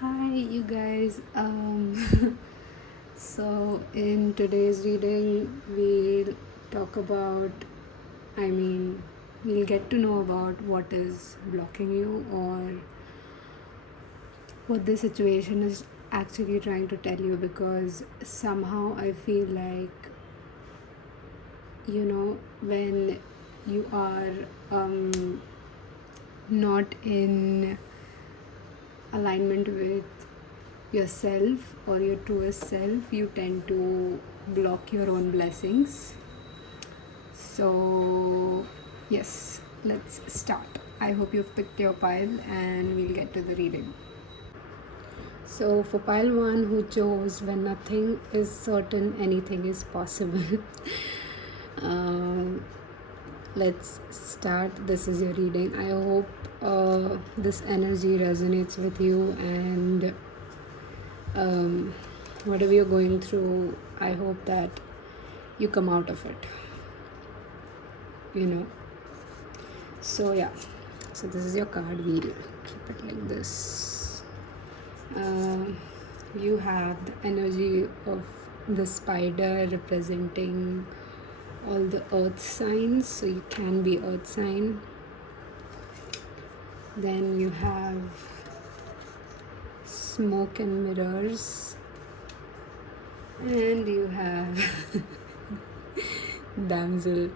Hi, you guys. So, in today's reading, we'll talk about, I mean, we'll get to know about what is blocking you or what the situation is actually trying to tell you, because somehow I feel like, when you are not in alignment with yourself or your truest self, you tend to block your own blessings. So, yes, let's start. I hope you've picked your pile and we'll get to the reading. So, for pile one, who chose when nothing is certain, anything is possible. um, let's start. This is your reading. I hope this energy resonates with you, and whatever you're going through, I hope that you come out of it, you know. So, yeah, so this is your card wheel. Keep it like this. You have the energy of the spider representing all the earth signs, so you can be earth sign. Then you have smoke and mirrors, and you have damsel.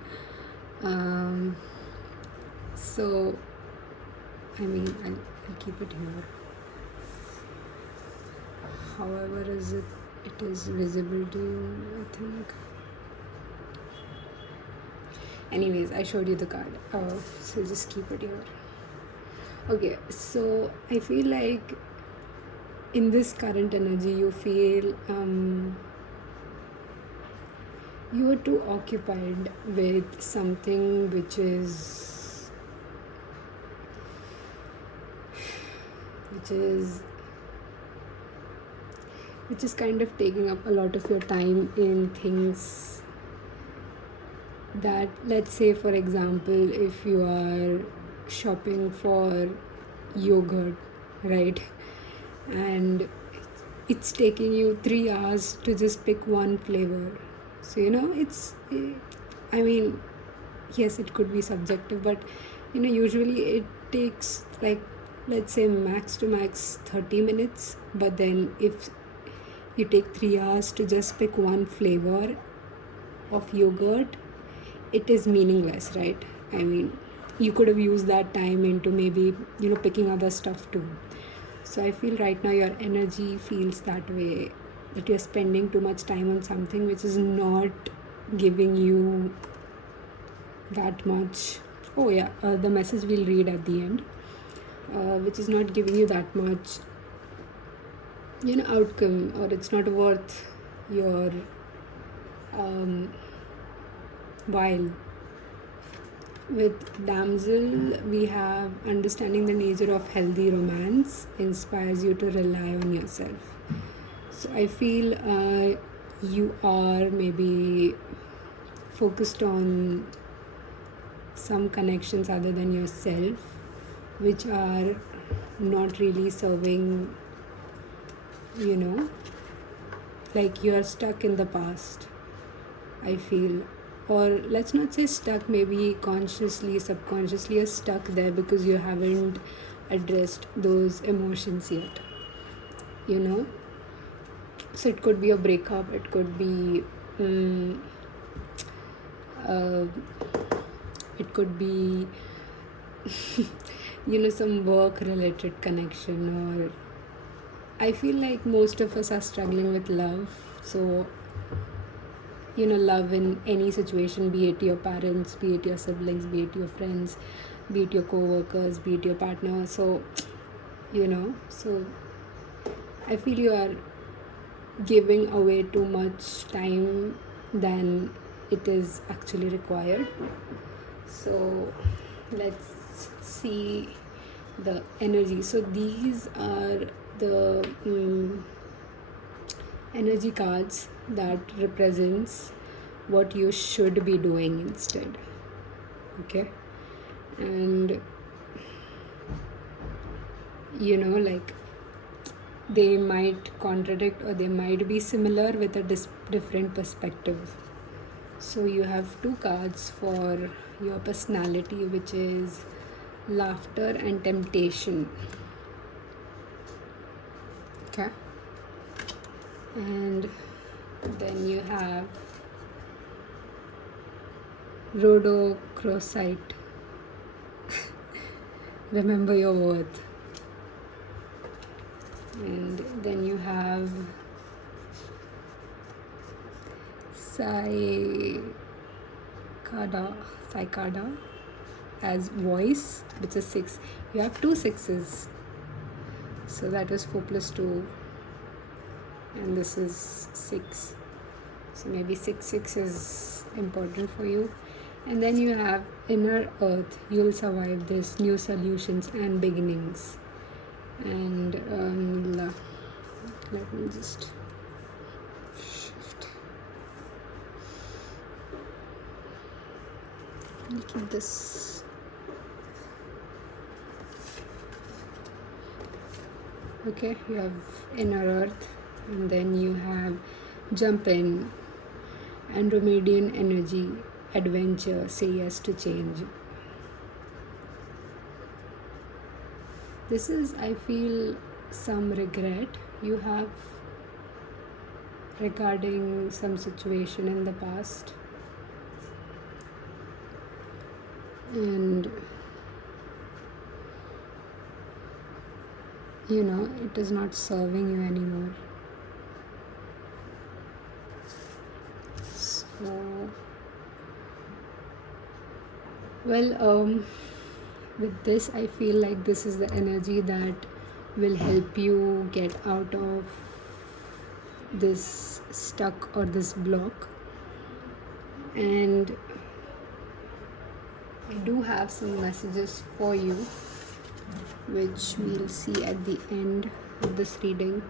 So I'll keep it here. However, it is visible to you, I think. Anyways, I showed you the card. So just keep it here. Okay, so I feel like in this current energy, you feel you are too occupied with something which is kind of taking up a lot of your time in things that, let's say for example, if you are shopping for yogurt, right, and it's taking you 3 hours to just pick one flavor. So I mean, yes, it could be subjective, but usually it takes, like, let's say max to max 30 minutes, but then if you take 3 hours to just pick one flavor of yogurt, it is meaningless, right? I mean, you could have used that time into maybe picking other stuff too. So I feel right now your energy feels that way, that you're spending too much time on something which is not giving you that much. Oh yeah, the message we'll read at the end, which is not giving you that much outcome, or it's not worth your while. With damsel, we have understanding the nature of healthy romance inspires you to rely on yourself. So I feel you are maybe focused on some connections other than yourself, which are not really serving, like you are stuck in the past, I feel. Or let's not say stuck, maybe consciously, subconsciously you're stuck there because you haven't addressed those emotions yet, So it could be a breakup, it could be uh, it could be some work related connection, or I feel like most of us are struggling with love. So love in any situation, be it your parents, be it your siblings, be it your friends, be it your co-workers, be it your partner. So so I feel you are giving away too much time than it is actually required. So let's see the energy. So these are the energy cards that represents what you should be doing instead. Okay, and like they might contradict or they might be similar with a different perspective. So you have two cards for your personality, which is laughter and temptation. Okay. And then you have rhodochrosite. Remember your worth. And then you have Saikada as voice. It's a 6. You have 2 6s. So that was 4 plus 2. And this is 6. So maybe 6 6 is important for you. And then you have inner earth. You'll survive this. New solutions and beginnings. And let me just shift. Keep this. Okay, you have inner earth, and then you have jump in, Andromedian energy, adventure, say yes to change. This is, I feel, some regret you have regarding some situation in the past, and it is not serving you anymore. So, well, with this, I feel like this is the energy that will help you get out of this stuck or this block. And I do have some messages for you, which we'll see at the end of this reading.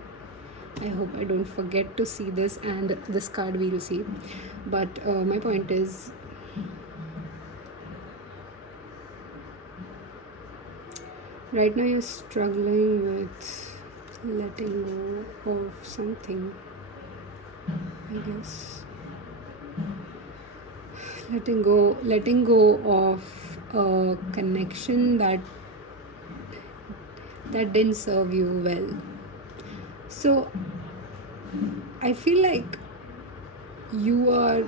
I hope I don't forget to see this, and this card we'll see. But my point is, right now you're struggling with letting go of something, I guess. Letting go of a connection that didn't serve you well. So I feel like you are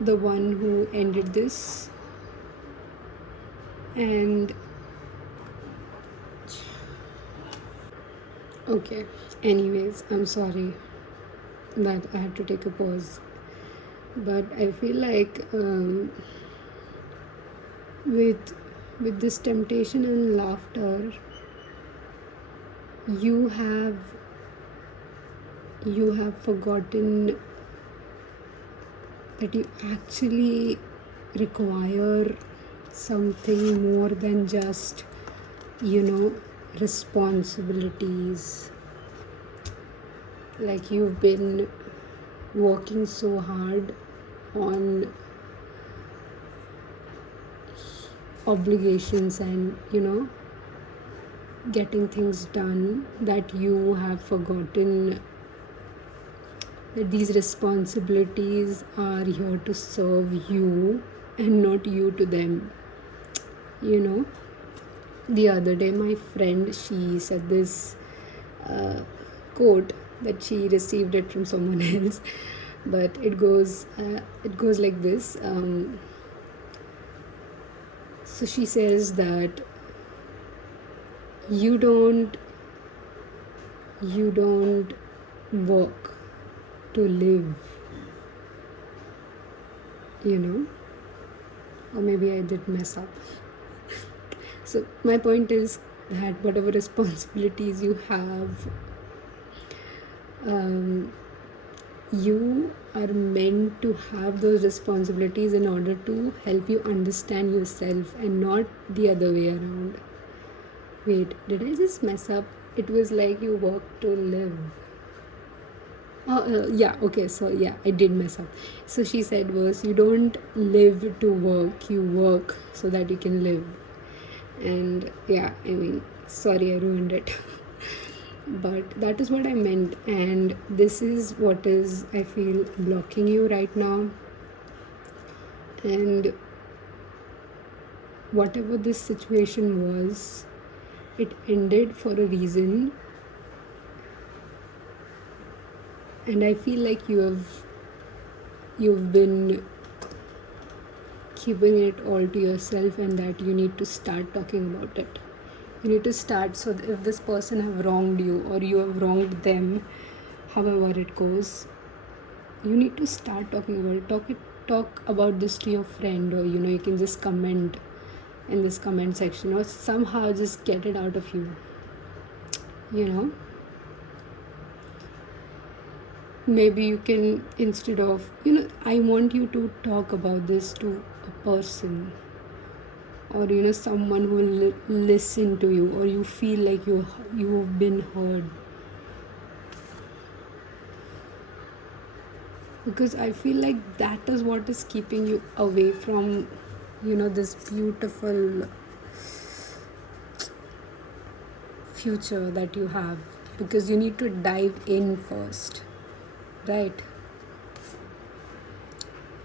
the one who ended this, and okay, anyways, I'm sorry that I had to take a pause, but I feel like with this temptation and laughter, you have forgotten that you actually require something more than just responsibilities. Like, you've been working so hard on obligations and getting things done, that you have forgotten that these responsibilities are here to serve you and not you to them. The other day my friend, she said this quote that she received it from someone else, but it goes like this. So she says that you don't work to live, or maybe I did mess up. So my point is that whatever responsibilities you have, you are meant to have those responsibilities in order to help you understand yourself, and not the other way around. Wait, did I just mess up? It was like you work to live. Yeah, okay, so yeah, I did mess up. So she said was, you don't live to work, you work so that you can live. And yeah, I mean, sorry, I ruined it. but that is what I meant, and this is what is, I feel, blocking you right now. And whatever this situation was, it ended for a reason, and I feel like you've been keeping it all to yourself, and that you need to start talking about it. You need to start, so that if this person have wronged you or you have wronged them, however it goes, you need to start talking about it. Talk about this to your friend, or you can just comment in this comment section, or somehow just get it out of you. Maybe you can, instead of, I want you to talk about this to a person, or someone who will listen to you, or you feel like you've been heard. Because I feel like that is what is keeping you away from this beautiful future that you have, because you need to dive in first, right?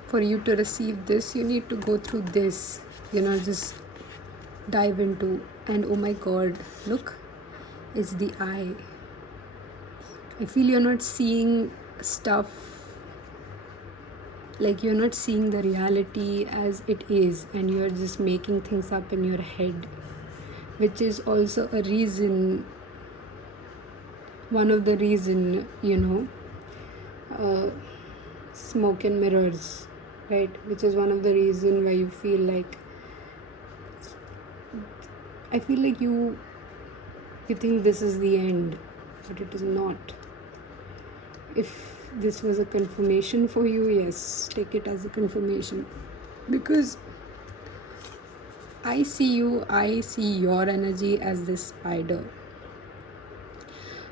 For you to receive this, you need to go through this, just dive into. And oh my god, look, it's the eye. I feel you're not seeing stuff, like you're not seeing the reality as it is, and you're just making things up in your head, which is also a reason, one of the reason, smoke and mirrors, right? Which is one of the reason why you feel like, I feel like you think this is the end, but it is not. If this was a confirmation for you, yes, take it as a confirmation, because I see your energy as this spider,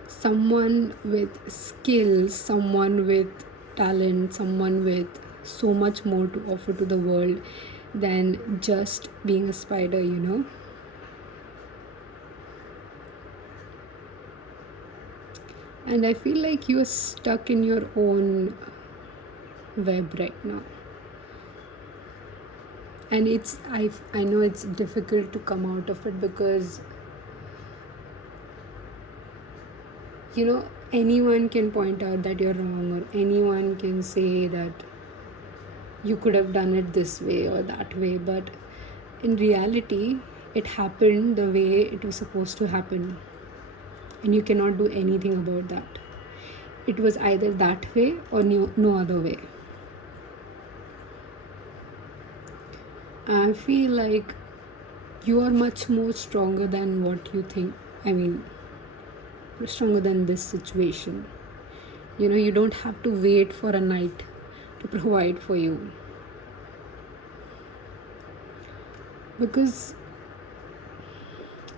someone with skills, someone with talent, someone with so much more to offer to the world than just being a spider. And I feel like you're stuck in your own web right now, and I know it's difficult to come out of it, because anyone can point out that you're wrong, or anyone can say that you could have done it this way or that way, but in reality it happened the way it was supposed to happen, and you cannot do anything about that. It was either that way or no other way. I feel like you are much more stronger than what you think. I mean, you're stronger than this situation. You don't have to wait for a night to provide for you, because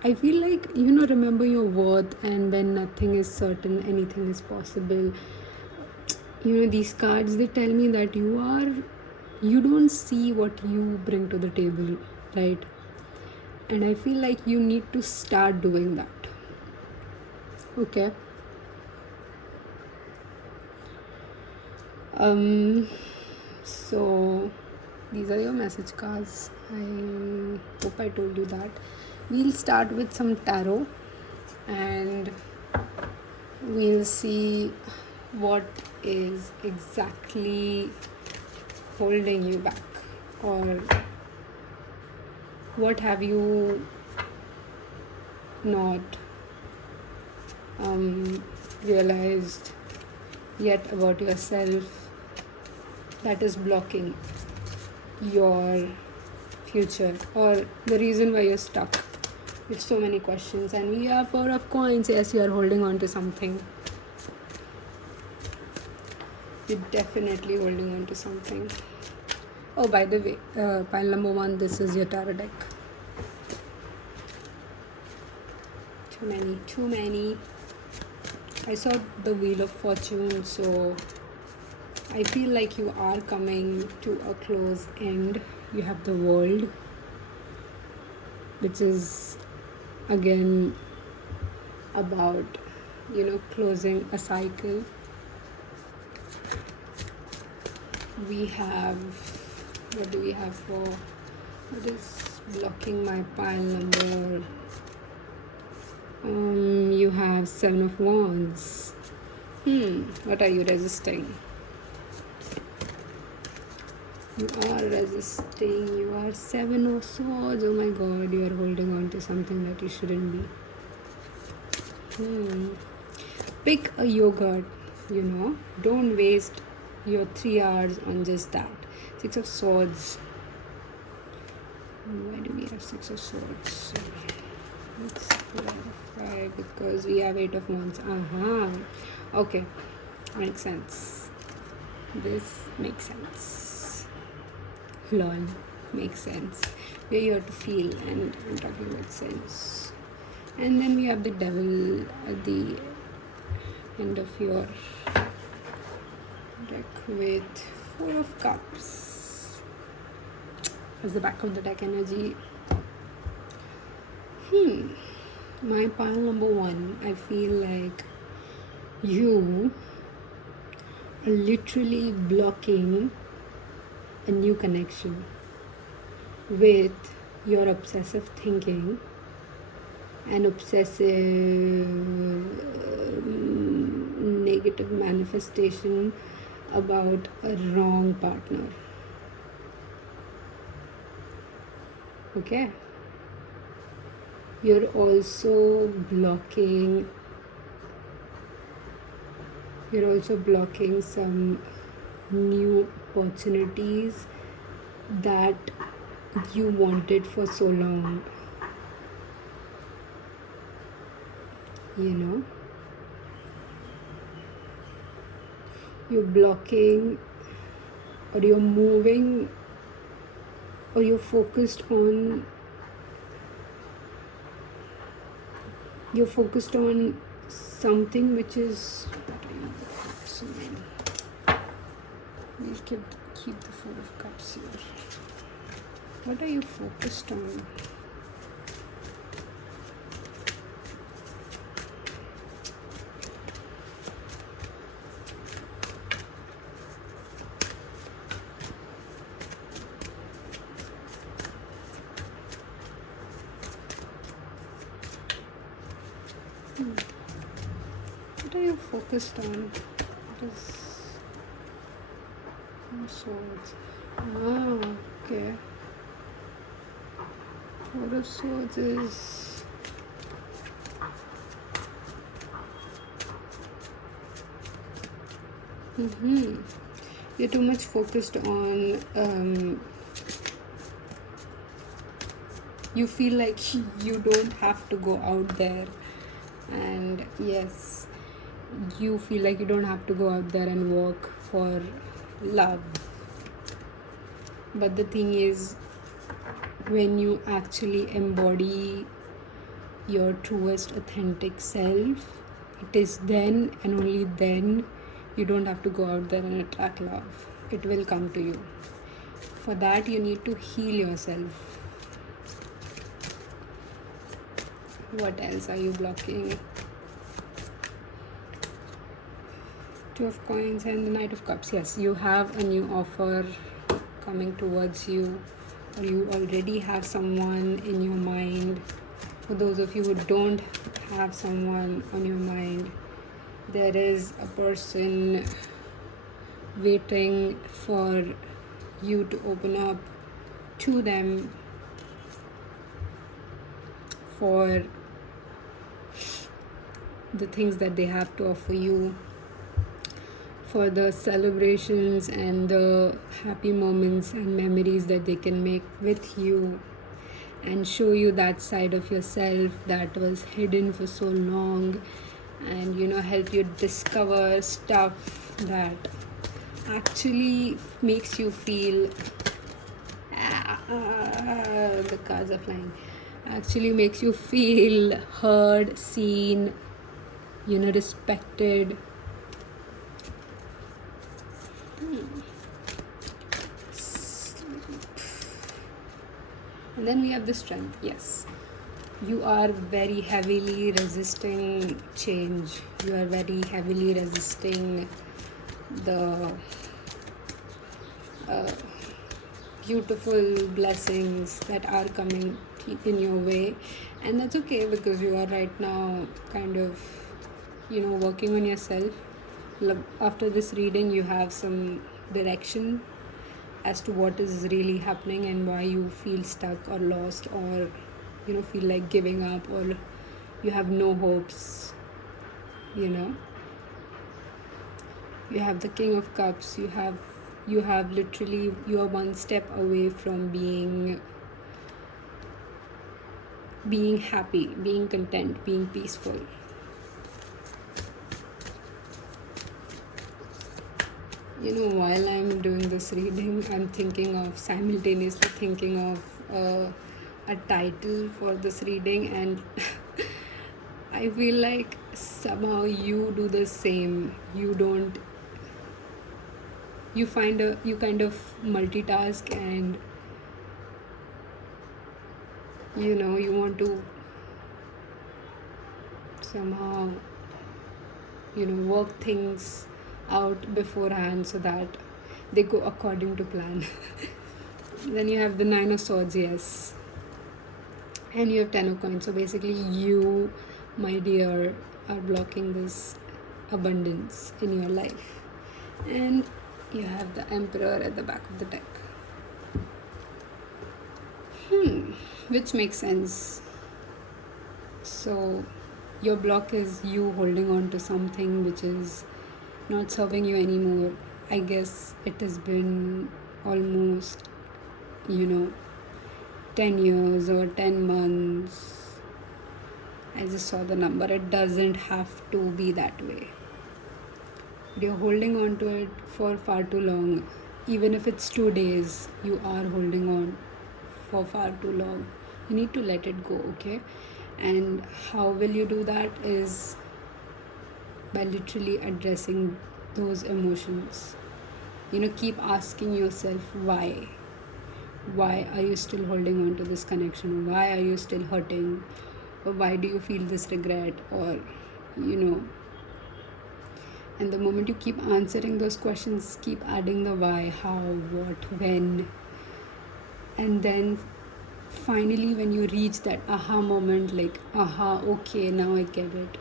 I feel like, remember your worth, and when nothing is certain, anything is possible. These cards, they tell me that you don't see what you bring to the table, right? And I feel like you need to start doing that. Okay. So these are your message cards. I hope I told you that. We'll start with some tarot, and we'll see what is exactly holding you back, or what have you not realized yet about yourself that is blocking your future, or the reason why you're stuck with so many questions. And we have 4 of coins. Yes, you are holding on to something. You're definitely holding on to something. Oh, by the way, pile number 1, this is your tarot deck. Too many. I saw the Wheel of Fortune, so I feel like you are coming to a close end. You have the World, which is again about closing a cycle. We have, what do we have for, what is blocking my pile number? You have 7 of Wands. What are you resisting? You are resisting. You are 7 of Swords. Oh my god, you are holding on to something that you shouldn't be. Pick a yogurt, Don't waste your 3 hours on just that. 6 of Swords. Why do we have 6 of Swords? Let's clarify, because we have 8 of Wands. Okay, makes sense. This makes sense. Lol, makes sense. We're here to feel, and I'm talking about sense. And then we have the Devil at the end of your deck with 4 of Cups as the back of the deck energy. My pile number 1, I feel like you are literally blocking a new connection with your obsessive thinking and obsessive negative manifestation about a wrong partner. Okay? You're also blocking some new opportunities that you wanted for so long. You're blocking, or you're moving, or you're focused on something which is, we'll keep the 4 of Cups here. What are you focused on? What are you focused on? What is Swords? Okay. 4 of Swords is you're too much focused on you feel like you don't have to go out there, and yes, you feel like you don't have to go out there and work for love. But the thing is, when you actually embody your truest authentic self, it is then and only then you don't have to go out there and attract love. It will come to you. For that, you need to heal yourself. What else are you blocking? 2 of Coins and the Knight of Cups. Yes, you have a new offer coming towards you, or you already have someone in your mind. For those of you who don't have someone on your mind, there is a person waiting for you to open up to them for the things that they have to offer you, for the celebrations and the happy moments and memories that they can make with you, and show you that side of yourself that was hidden for so long, and help you discover stuff that actually makes you feel the cards are flying, actually makes you feel heard, seen, respected. And then we have the Strength. Yes, you are very heavily resisting change. You are very heavily resisting the uh, beautiful blessings that are coming in your way, and that's okay because you are right now kind of, working on yourself. After this reading, you have some direction as to what is really happening and why you feel stuck or lost, or feel like giving up, or you have no hopes. you know you have the King of Cups. You have literally, you are one step away from being happy, being content, being peaceful. While I'm doing this reading, I'm simultaneously thinking of a title for this reading, and I feel like somehow you do the same. You kind of multitask, and you want to somehow work things out beforehand so that they go according to plan. Then you have the Nine of Swords, yes, and you have Ten of Coins. So basically, you, my dear, are blocking this abundance in your life. And you have the Emperor at the back of the deck, which makes sense. So your block is you holding on to something which is not serving you anymore. I guess it has been almost 10 years or 10 months. I just saw the number. It doesn't have to be that way. You're holding on to it for far too long. Even if it's 2 days, you are holding on for far too long. You need to let it go, okay? And how will you do that is by literally addressing those emotions. Keep asking yourself why. Why are you still holding on to this connection? Why are you still hurting? Or why do you feel this regret? Or and the moment you keep answering those questions, keep adding the why, how, what, when, and then finally when you reach that aha moment, like aha, okay, now I get it,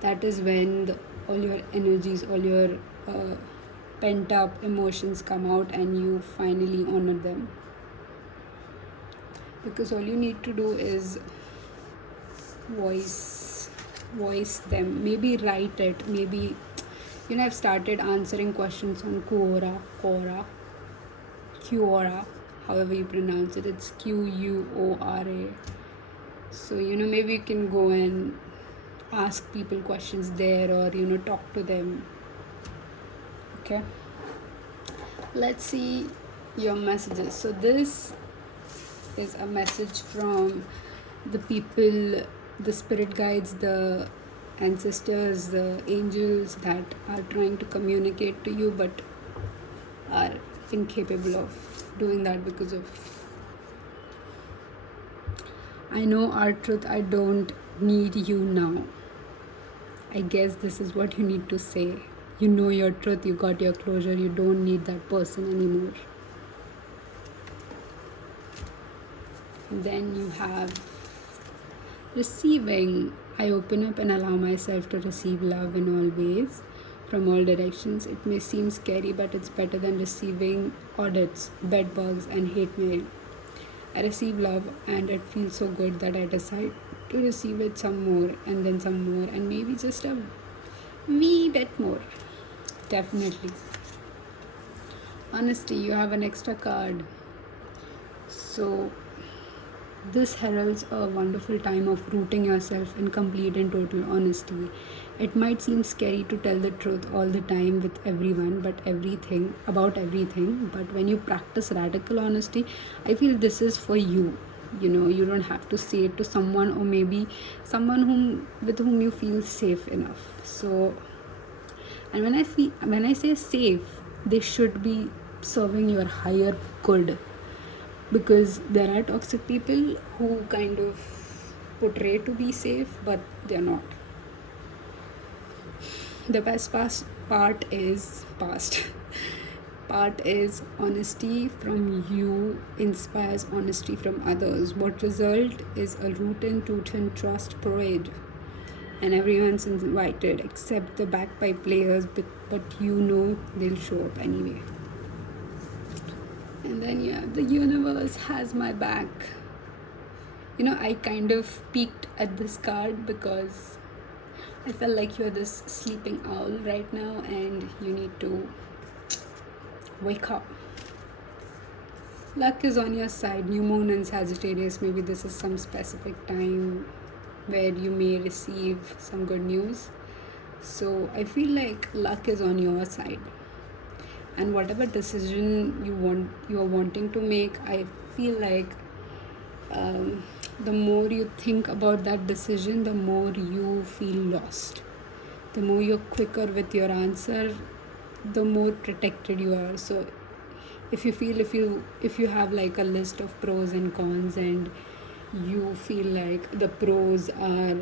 that is when all your energies, all your pent up emotions come out, and you finally honor them. Because all you need to do is voice them. Maybe write it. Maybe I've started answering questions on Quora, however you pronounce it. It's Quora. So maybe you can go and ask people questions there, or talk to them. Okay, let's see your messages. So this is a message from the people, the spirit guides, the ancestors, the angels that are trying to communicate to you but are incapable of doing that because of, I know our truth, I don't need you now. I guess this is what you need to say. You know your truth, you got your closure, you don't need that person anymore. And then you have receiving. I open up and allow myself to receive love in all ways, from all directions. It may seem scary, but it's better than receiving audits, bed bugs, and hate mail. I receive love, and it feels so good that I decide to receive it some more, and then some more, and maybe just a wee bit more. Definitely. Honesty, you have an extra card. So this heralds a wonderful time of rooting yourself in complete and total honesty. It might seem scary to tell the truth all the time with everyone, about everything, but when you practice radical honesty, I feel this is for you. You don't have to say it to someone, or maybe someone with whom you feel safe enough. So, and when I say safe, they should be serving your higher good, because there are toxic people who kind of portray to be safe, but they're not. The best part is past. Part is honesty from you inspires honesty from others. What result is a rootin' tootin' trust parade, and everyone's invited except the bagpipe players, but you know they'll show up anyway. And then the universe has my back. I kind of peeked at this card because I felt like you're this sleeping owl right now and you need to wake up. Luck is on your side. New moon and Sagittarius. Maybe this is some specific time where you may receive some good news. So I feel like luck is on your side. And whatever decision you are wanting to make, I feel like the more you think about that decision, the more you feel lost. The more you're quicker with your answer, the more protected you are. So if you have like a list of pros and cons, and you feel like the pros are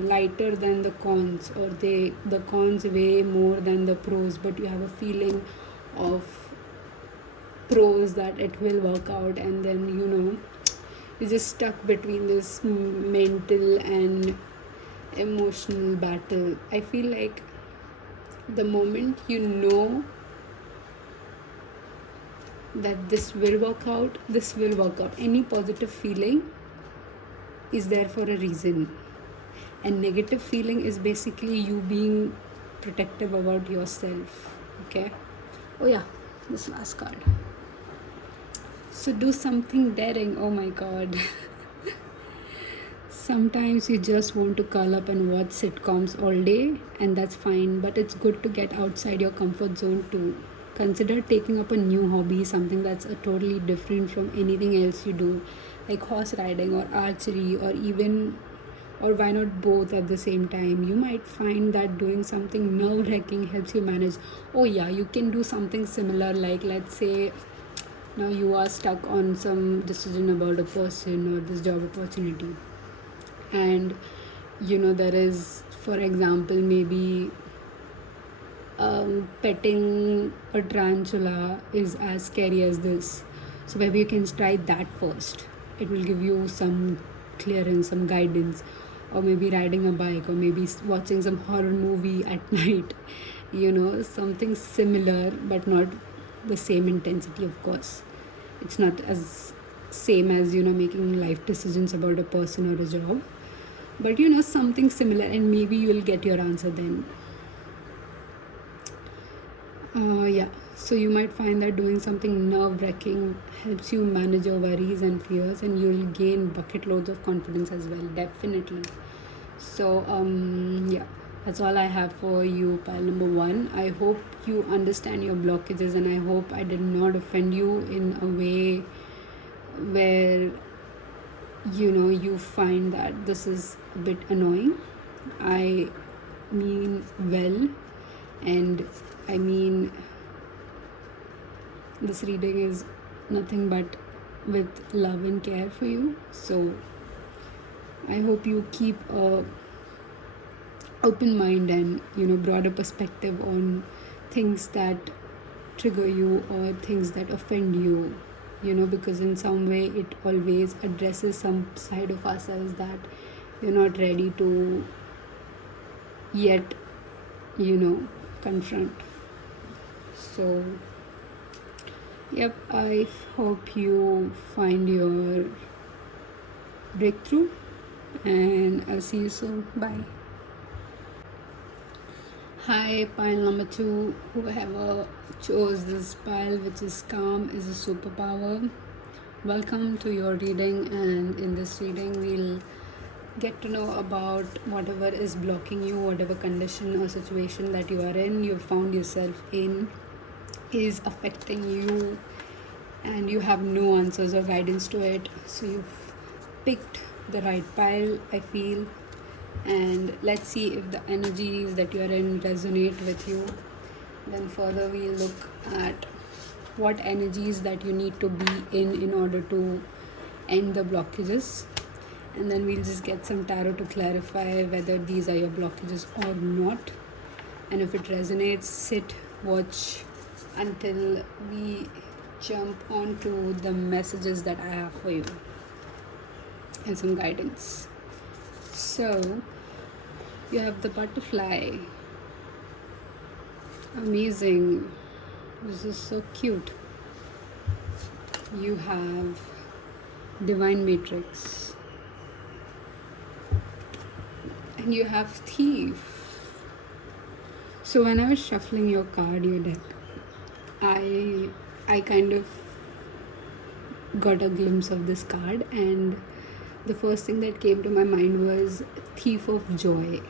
lighter than the cons, or the cons weigh more than the pros, but you have a feeling of pros that it will work out, and then you're just stuck between this mental and emotional battle. I feel like the moment you know that this will work out. Any positive feeling is there for a reason, and negative feeling is basically you being protective about yourself. Okay. Oh yeah, this last card. So do something daring. Oh my god. Sometimes you just want to curl up and watch sitcoms all day, and that's fine, but it's good to get outside your comfort zone too. Consider taking up a new hobby, something that's totally different from anything else you do, like horse riding or archery, or why not both at the same time. You might find that doing something nerve-wracking helps you manage. Oh yeah, you can do something similar, like let's say now you are stuck on some decision about a person or this job opportunity, and there is, for example, maybe petting a tarantula is as scary as this. So maybe you can try that first. It will give you some clearance, some guidance. Or maybe riding a bike, or maybe watching some horror movie at night. Something similar, but not the same intensity, of course. It's not as same as making life decisions about a person or a job, but something similar, and maybe you will get your answer then. So you might find that doing something nerve-wracking helps you manage your worries and fears, and you'll gain bucket loads of confidence as well, definitely. So that's all I have for you, pile number 1. I hope you understand your blockages, and I hope I did not offend you in a way where you find that this is a bit annoying. I mean well, and I mean this reading is nothing but with love and care for you. So I hope you keep a open mind and broader perspective on things that trigger you or things that offend you, because in some way it always addresses some side of ourselves that you're not ready to yet confront. So yep, I hope you find your breakthrough, and I'll see you soon. Bye. Hi, pile number 2. Whoever chose this pile, which is calm, is a superpower. Welcome to your reading, and in this reading we'll get to know about whatever is blocking you, whatever condition or situation that you've found yourself in is affecting you, and you have no answers or guidance to it. So you've picked the right pile, I feel, and let's see if the energies that you are in resonate with you. Then further we'll look at what energies that you need to be in order to end the blockages. and then we'll just get some tarot to clarify whether these are your blockages or not. And if it resonates, sit, watch until we jump onto the messages that I have for you and some guidance. So you have the butterfly. Amazing. This is so cute. You have divine matrix. And you have thief. So when I was shuffling your deck, I kind of got a glimpse of this card, and the first thing that came to my mind was thief of joy,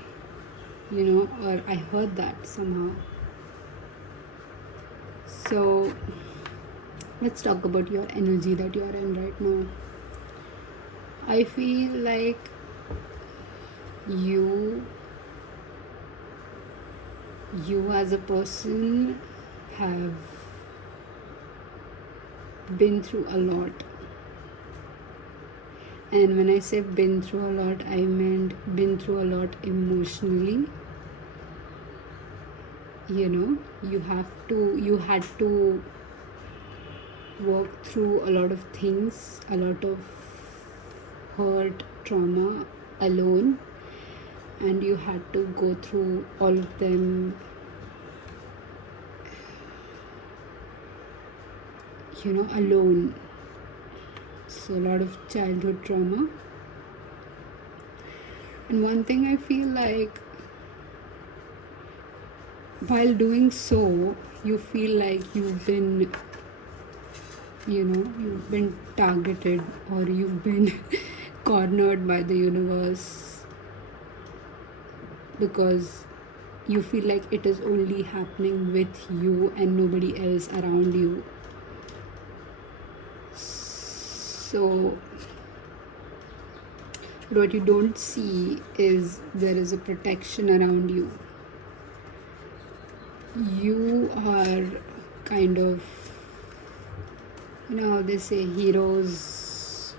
or I heard that somehow. So let's talk about your energy that you're in right now. I feel like you as a person have been through a lot. And when I say been through a lot, I meant been through a lot emotionally. You had to work through a lot of things, a lot of hurt, trauma alone, and you had to go through all of them, alone. So a lot of childhood trauma. And one thing I feel like, while doing so, you feel like you've been targeted, or you've been cornered by the universe, because you feel like it is only happening with you and nobody else around you. So what you don't see is there is a protection around you. You are kind of, how they say, heroes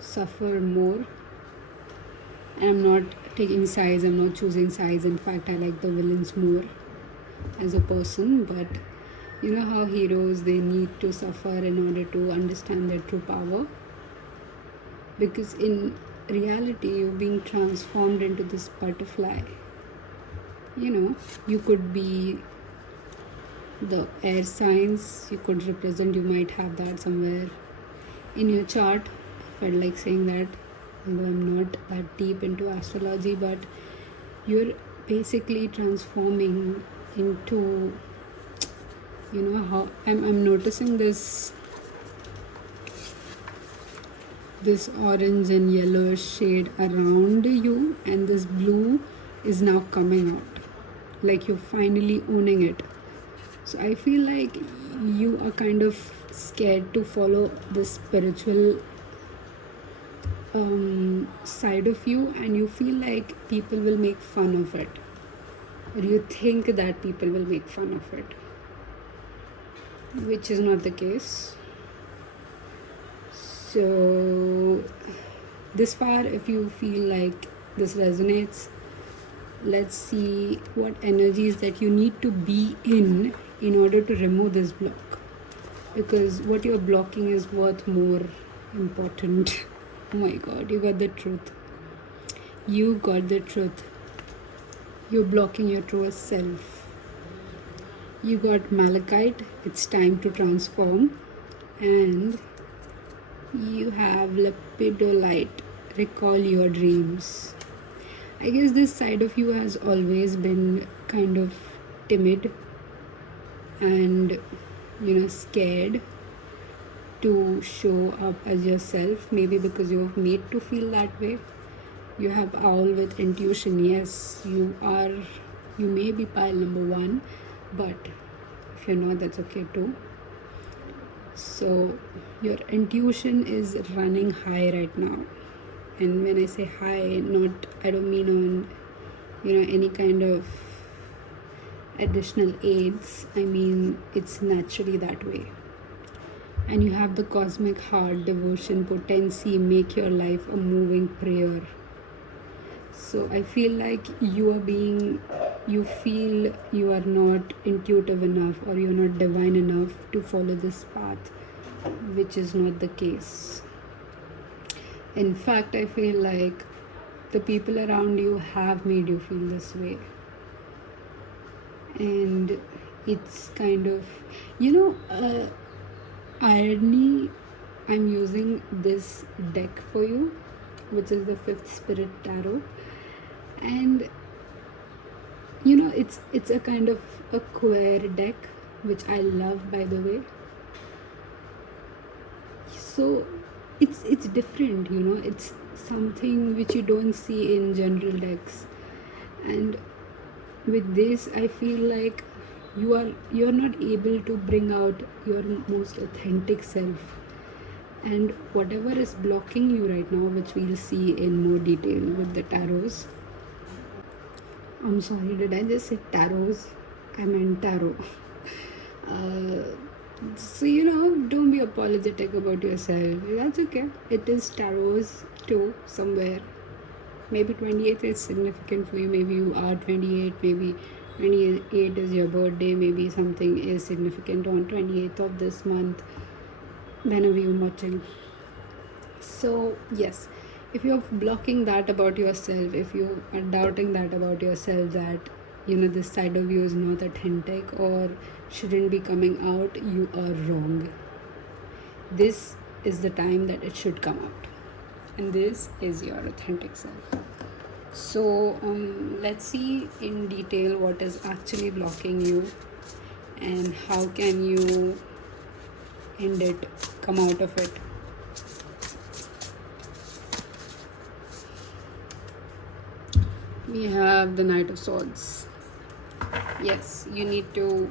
suffer more. And I'm not taking sides, I'm not choosing sides. In fact, I like the villains more as a person. But you know how heroes, they need to suffer in order to understand their true power, because in reality you're being transformed into this butterfly. You could be the air signs, you could represent, you might have that somewhere in your chart. I felt like saying that, although I'm not that deep into astrology, but you're basically transforming into, how I'm noticing this orange and yellow shade around you, and this blue is now coming out, like you're finally owning it. So I feel like you are kind of scared to follow the spiritual side of you, and you feel like people will make fun of it, or you think that people will make fun of it, which is not the case. So this far, if you feel like this resonates, let's see what energies that you need to be in order to remove this block, because what you're blocking is worth more important. Oh my god, you got the truth. You got the truth. You're blocking your truest self. You got malachite, it's time to transform. And you have lepidolite, recall your dreams. I guess this side of you has always been kind of timid and scared to show up as yourself, maybe because you're made to feel that way. You have owl with intuition. Yes, you may be pile number 1, but if you're not, that's okay too. So your intuition is running high right now. And when I say high, I don't mean on any kind of additional aids. I mean, it's naturally that way. And you have the cosmic heart, devotion, potency, make your life a moving prayer. So I feel like you feel you are not intuitive enough or you're not divine enough to follow this path, which is not the case. In fact, I feel like the people around you have made you feel this way. And it's kind of, irony. I'm using this deck for you, which is the Fifth Spirit Tarot. And it's a kind of a queer deck, which I love, by the way. So it's different, it's something which you don't see in general decks. And with this, I feel like you're not able to bring out your most authentic self, and whatever is blocking you right now, which we'll see in more detail with the tarots. I'm sorry, did I just say tarots? I meant tarot. uh, so don't be apologetic about yourself. That's okay. It is tarots too, somewhere. Maybe 28th is significant for you. Maybe you are 28. Maybe 28 is your birthday. Maybe something is significant on 28th of this month, whenever you're watching. So yes, if you're blocking that about yourself, if you are doubting that about yourself, that this side of you is not authentic or shouldn't be coming out, you are wrong. This is the time that it should come out, and this is your authentic self. So let's see in detail what is actually blocking you and how can you end it, come out of it. We have the Knight of Swords. Yes, you need to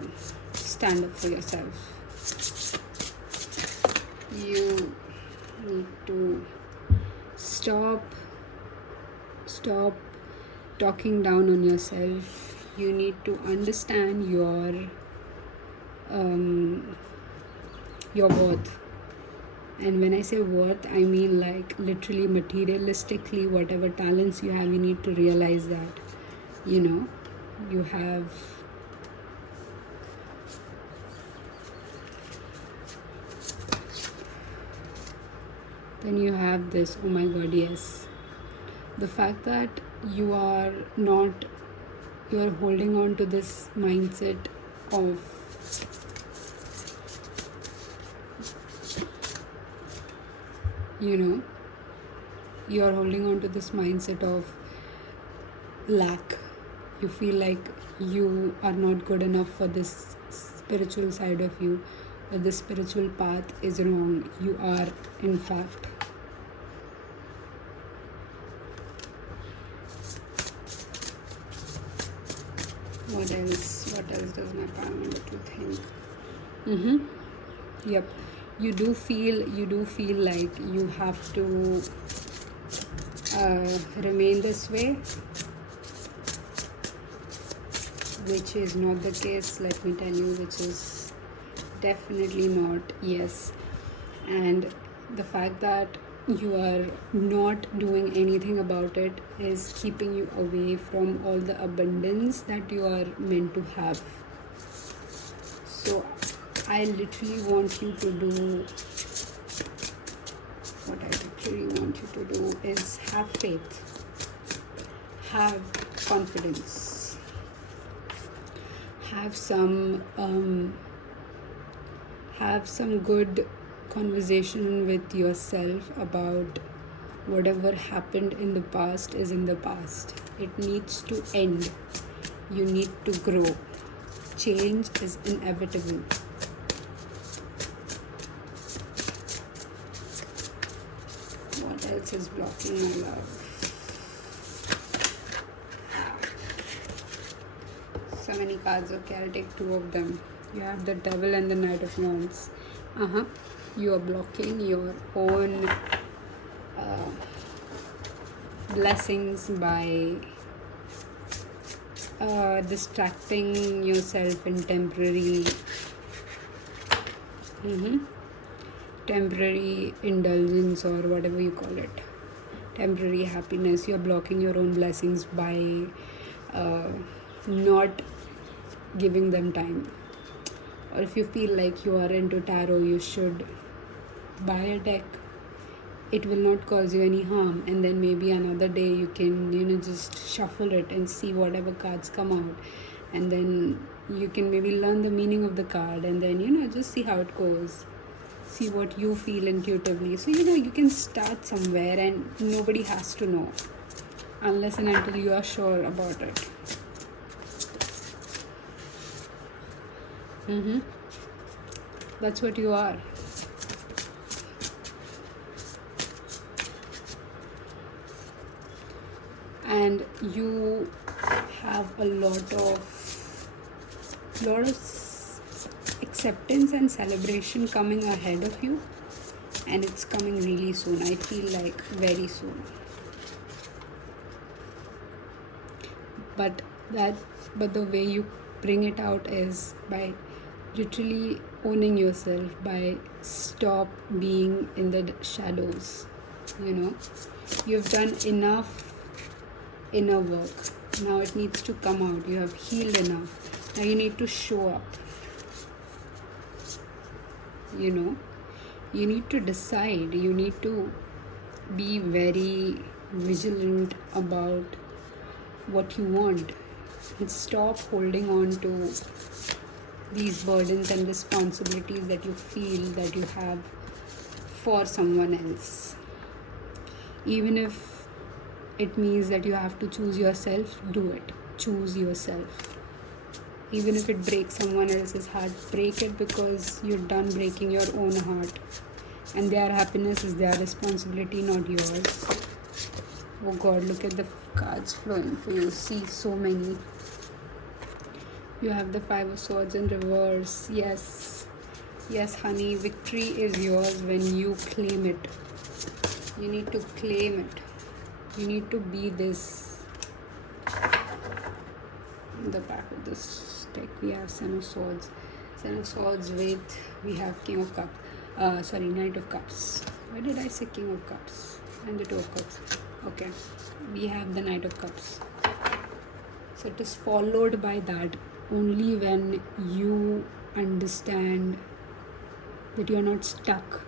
stand up for yourself. You need to stop talking down on yourself. You need to understand your worth. And when I say worth, I mean like literally materialistically, whatever talents you have, you need to realize that you have then you have this. Oh my god, yes, the fact that you are holding on to this mindset of you are holding on to this mindset of lack. You feel like you are not good enough for this spiritual side of you, or this spiritual path is wrong. You are, in fact. What else does my paramedic think? Yep. You do feel like you have to remain this way, which is not the case. Let me tell you, which is definitely not. Yes. And the fact that you are not doing anything about it is keeping you away from all the abundance that you are meant to have. So I literally want you to do is have faith, have confidence, have some good conversation with yourself about whatever happened in the past is in the past. It needs to end. You need to grow. Change is inevitable. What else is blocking my love? So many cards. Okay, I'll take two of them. You have the Devil and the Knight of Wands. You are blocking your own blessings by distracting yourself in temporary temporary indulgence or whatever you call it, temporary happiness. You're blocking your own blessings by uh, not giving them time. Or if you feel like you are into tarot, you should buy a deck. It will not cause you any harm, and then maybe another day you can just shuffle it and see whatever cards come out, and then you can maybe learn the meaning of the card, and then just see how it goes, see what you feel intuitively. So you can start somewhere, and nobody has to know unless and until you are sure about it. That's what you are. And you have a lot of acceptance and celebration coming ahead of you, and it's coming really soon. I feel like very soon. But the way you bring it out is by literally owning yourself, by stop being in the shadows. You've done enough inner work. Now it needs to come out. You have healed enough. Now you need to show up. You need to decide. You need to be very vigilant about what you want, and stop holding on to these burdens and responsibilities that you feel that you have for someone else. Even if it means that you have to choose yourself, do it. Choose yourself. Even if it breaks someone else's heart, break it, because you're done breaking your own heart, and their happiness is their responsibility, not yours. Oh God, look at the cards flowing for you. See, so many. You have the Five of Swords in reverse. Yes, honey, victory is yours when you claim it. You need to claim it. You need to be this. In the back of this deck we have Ten of Swords. Ten of Swords with, we have King of Cups. Knight of Cups. Why did I say King of Cups? And the Two of Cups. Okay, we have the Knight of Cups. So it is followed by that only when you understand that you are not stuck.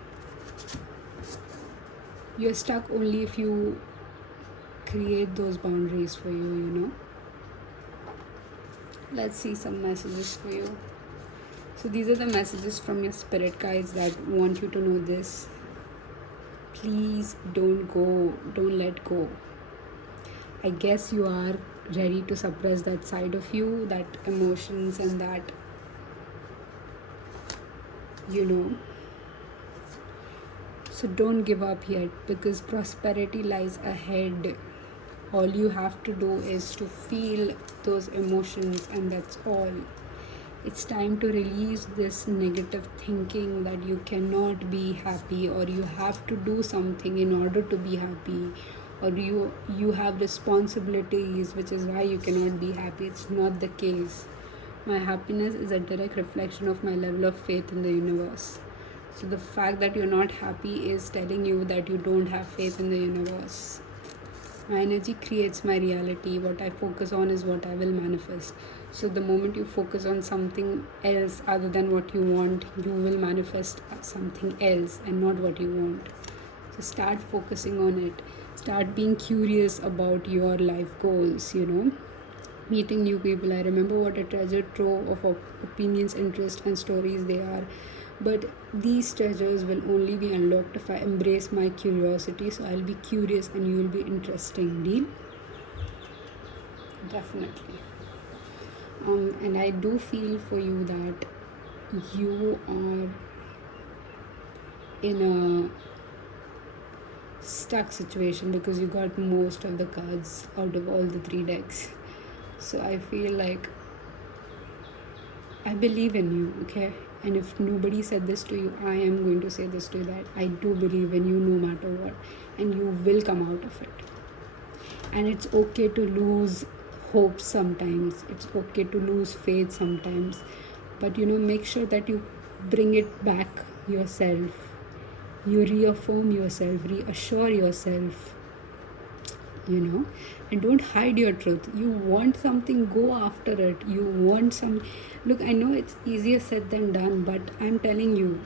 You are stuck only if you create those boundaries for you. Let's see some messages for you. So these are the messages from your spirit guides that want you to know this. Please don't let go. I guess you are ready to suppress that side of you, that emotions and that, So don't give up yet, because prosperity lies ahead. All you have to do is to feel those emotions, and that's all. It's time to release this negative thinking that you cannot be happy, or you have to do something in order to be happy, or you have responsibilities, which is why you cannot be happy. It's not the case. My happiness is a direct reflection of my level of faith in the universe. So the fact that you're not happy is telling you that you don't have faith in the universe. My energy creates my reality. What I focus on is what I will manifest. So the moment you focus on something else other than what you want, you will manifest something else and not what you want. So start focusing on it. Start being curious about your life goals, Meeting new people. I remember what a treasure trove of opinions, interests, and stories they are. But these treasures will only be unlocked if I embrace my curiosity. So I'll be curious and you will be interesting. Deal? Definitely. And I do feel for you that you are in a stuck situation because you got most of the cards out of all the 3 decks. So I feel like I believe in you, okay? And if nobody said this to you, I am going to say this to you, that I do believe in you no matter what, and you will come out of it. And it's okay to lose hope sometimes. It's okay to lose faith sometimes. But make sure that you bring it back yourself. You reaffirm yourself, reassure yourself, and don't hide your truth. You want something, go after it. You want some. Look, I know it's easier said than done, but I'm telling you,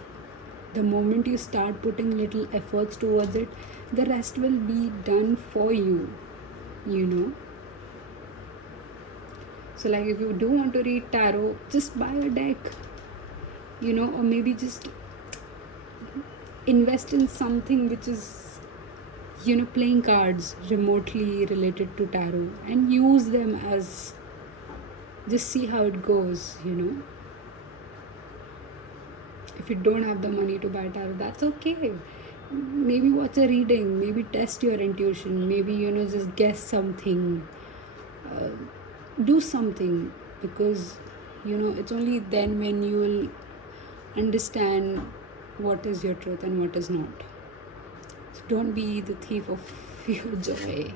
the moment you start putting little efforts towards it, the rest will be done for you, you know. So, like, if you do want to read tarot, just buy a deck, or maybe just invest in something which is, playing cards remotely related to tarot, and use them as, just see how it goes. If you don't have the money to buy tarot, that's okay. Maybe watch a reading, maybe test your intuition, maybe, just guess something, uh, do something, because, it's only then when you will understand what is your truth and what is not. So don't be the thief of your joy.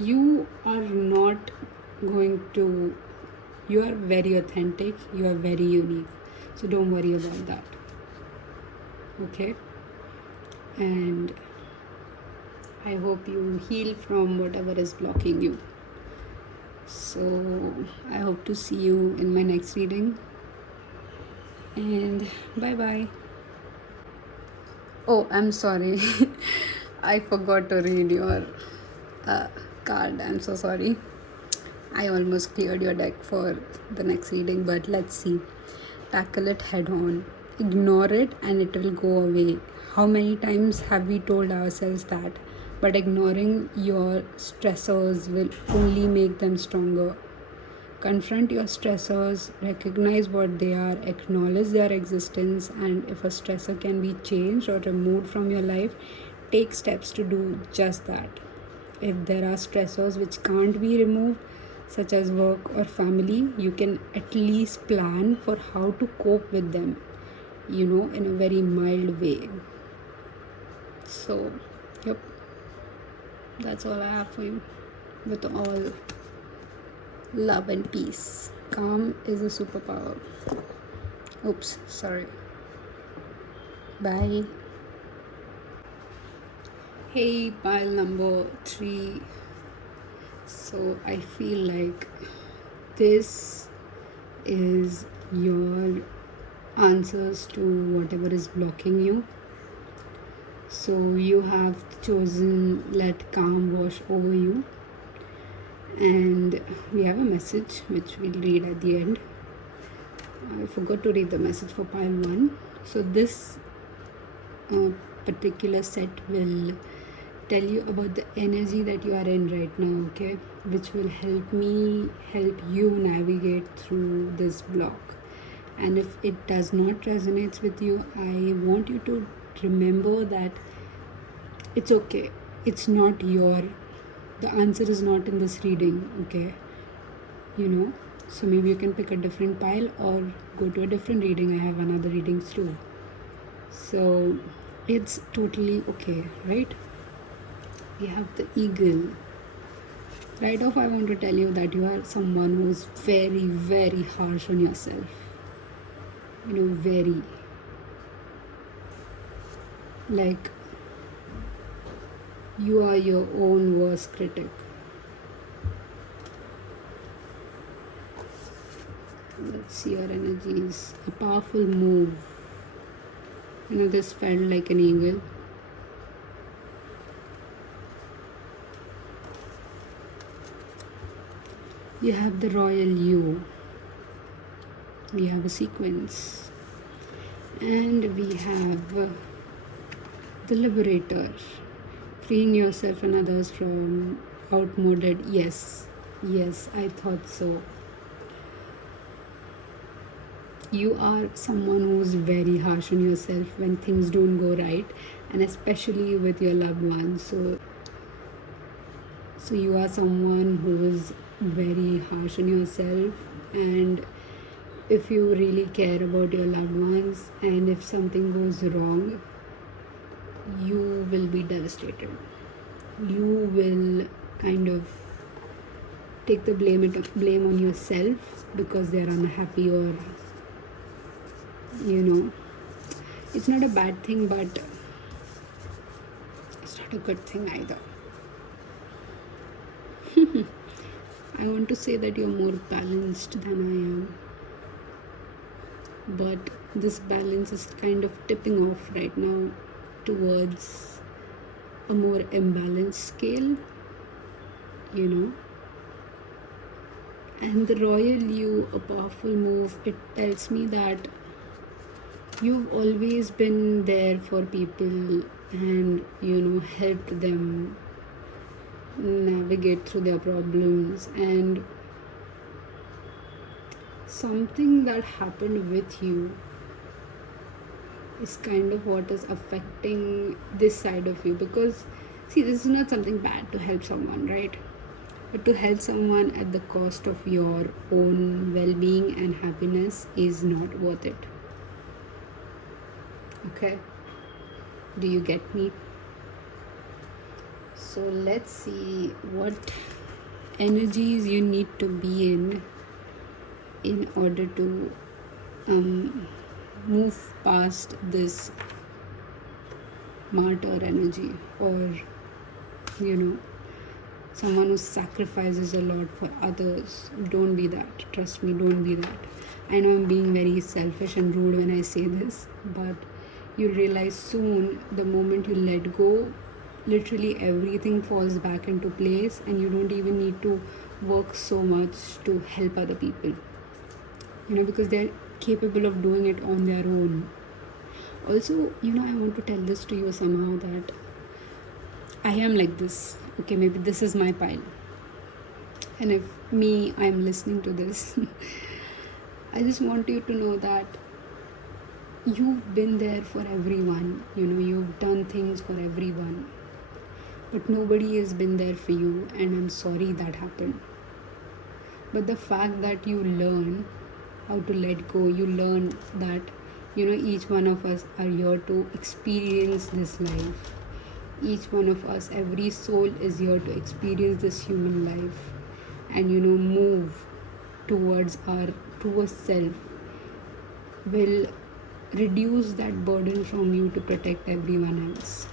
You are not going to, you are very authentic, you are very unique. So don't worry about that. Okay? And I hope you heal from whatever is blocking you. So I hope to see you in my next reading. And bye bye. Oh, I'm sorry. I forgot to read your card. I'm so sorry. I almost cleared your deck for the next reading, but let's see. Tackle it head on. Ignore it and it will go away. How many times have we told ourselves that? But ignoring your stressors will only make them stronger. Confront your stressors, recognize what they are, acknowledge their existence, and if a stressor can be changed or removed from your life, take steps to do just that. If there are stressors which can't be removed, such as work or family, you can at least plan for how to cope with them, in a very mild way. So, yep, that's all I have for you. With all love and peace. Calm is a superpower. Oops, sorry. Bye. Hey, pile number 3. So I feel like this is your answers to whatever is blocking you. So you have chosen let calm wash over you. And we have a message which we'll read at the end. I forgot to read the message for pile 1. So this particular set will tell you about the energy that you are in right now, okay, which will help you navigate through this block. And if it does not resonate with you, I want you to remember that it's okay. It's not the answer is not in this reading, okay? So maybe you can pick a different pile or go to a different reading. I have another readings too. So it's totally okay, right? We have the eagle. Right off, I want to tell you that you are someone who is very, very harsh on yourself. Very. Like, you are your own worst critic. Let's see your energies. A powerful move. This felt like an eagle. You have the royal you. We have a sequence. And we have the liberator. Freeing yourself and others from outmoded. Yes, I thought so. You are someone who's very harsh on yourself when things don't go right, and especially with your loved ones. So you are someone who is very harsh on yourself, and if you really care about your loved ones, and if something goes wrong, you will be devastated. You will kind of take the blame on yourself because they're unhappy, or It's not a bad thing, but it's not a good thing either. I want to say that you're more balanced than I am, but this balance is kind of tipping off right now towards a more imbalanced scale, you know. And the royal you, a powerful move, it tells me that you've always been there for people and, helped them navigate through their problems. And something that happened with you is kind of what is affecting this side of you, because see, this is not something bad to help someone, right? But to help someone at the cost of your own well-being and happiness is not worth it. Okay, do you get me? So let's see what energies you need to be in order to move past this martyr energy, or someone who sacrifices a lot for others. Don't be that. Trust me, don't be that. I know I'm being very selfish and rude when I say this, but you'll realize soon, the moment you let go, literally everything falls back into place, and you don't even need to work so much to help other people, because they're capable of doing it on their own. Also, I want to tell this to you somehow, that I am like this. Okay, maybe this is my pile. And if I'm listening to this, I just want you to know that you've been there for everyone. You've done things for everyone. But nobody has been there for you, and I'm sorry that happened. But the fact that you learn how to let go, you learn that, each one of us are here to experience this life. Each one of us, every soul is here to experience this human life and, move towards our truest self, will reduce that burden from you to protect everyone else.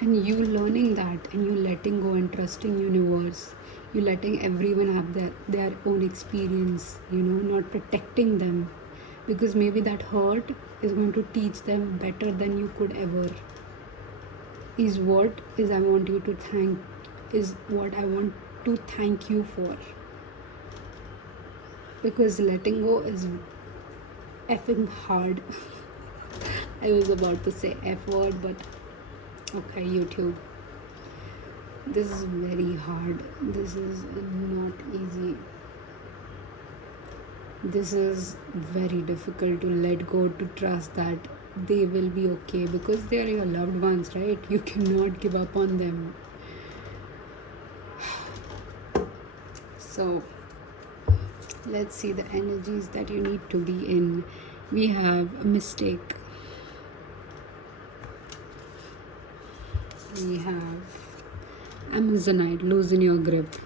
And you learning that, and you letting go and trusting universe, you letting everyone have their own experience, not protecting them, because maybe that hurt is going to teach them better than you could ever, is what I want to thank you for. Because letting go is effing hard. I was about to say F word, but okay, YouTube. This is very hard. This is not easy. This is very difficult to let go, to trust that they will be okay, because they are your loved ones, right? You cannot give up on them. So let's see the energies that you need to be in. We have a mistake. We have Amazonite, loosen your grip.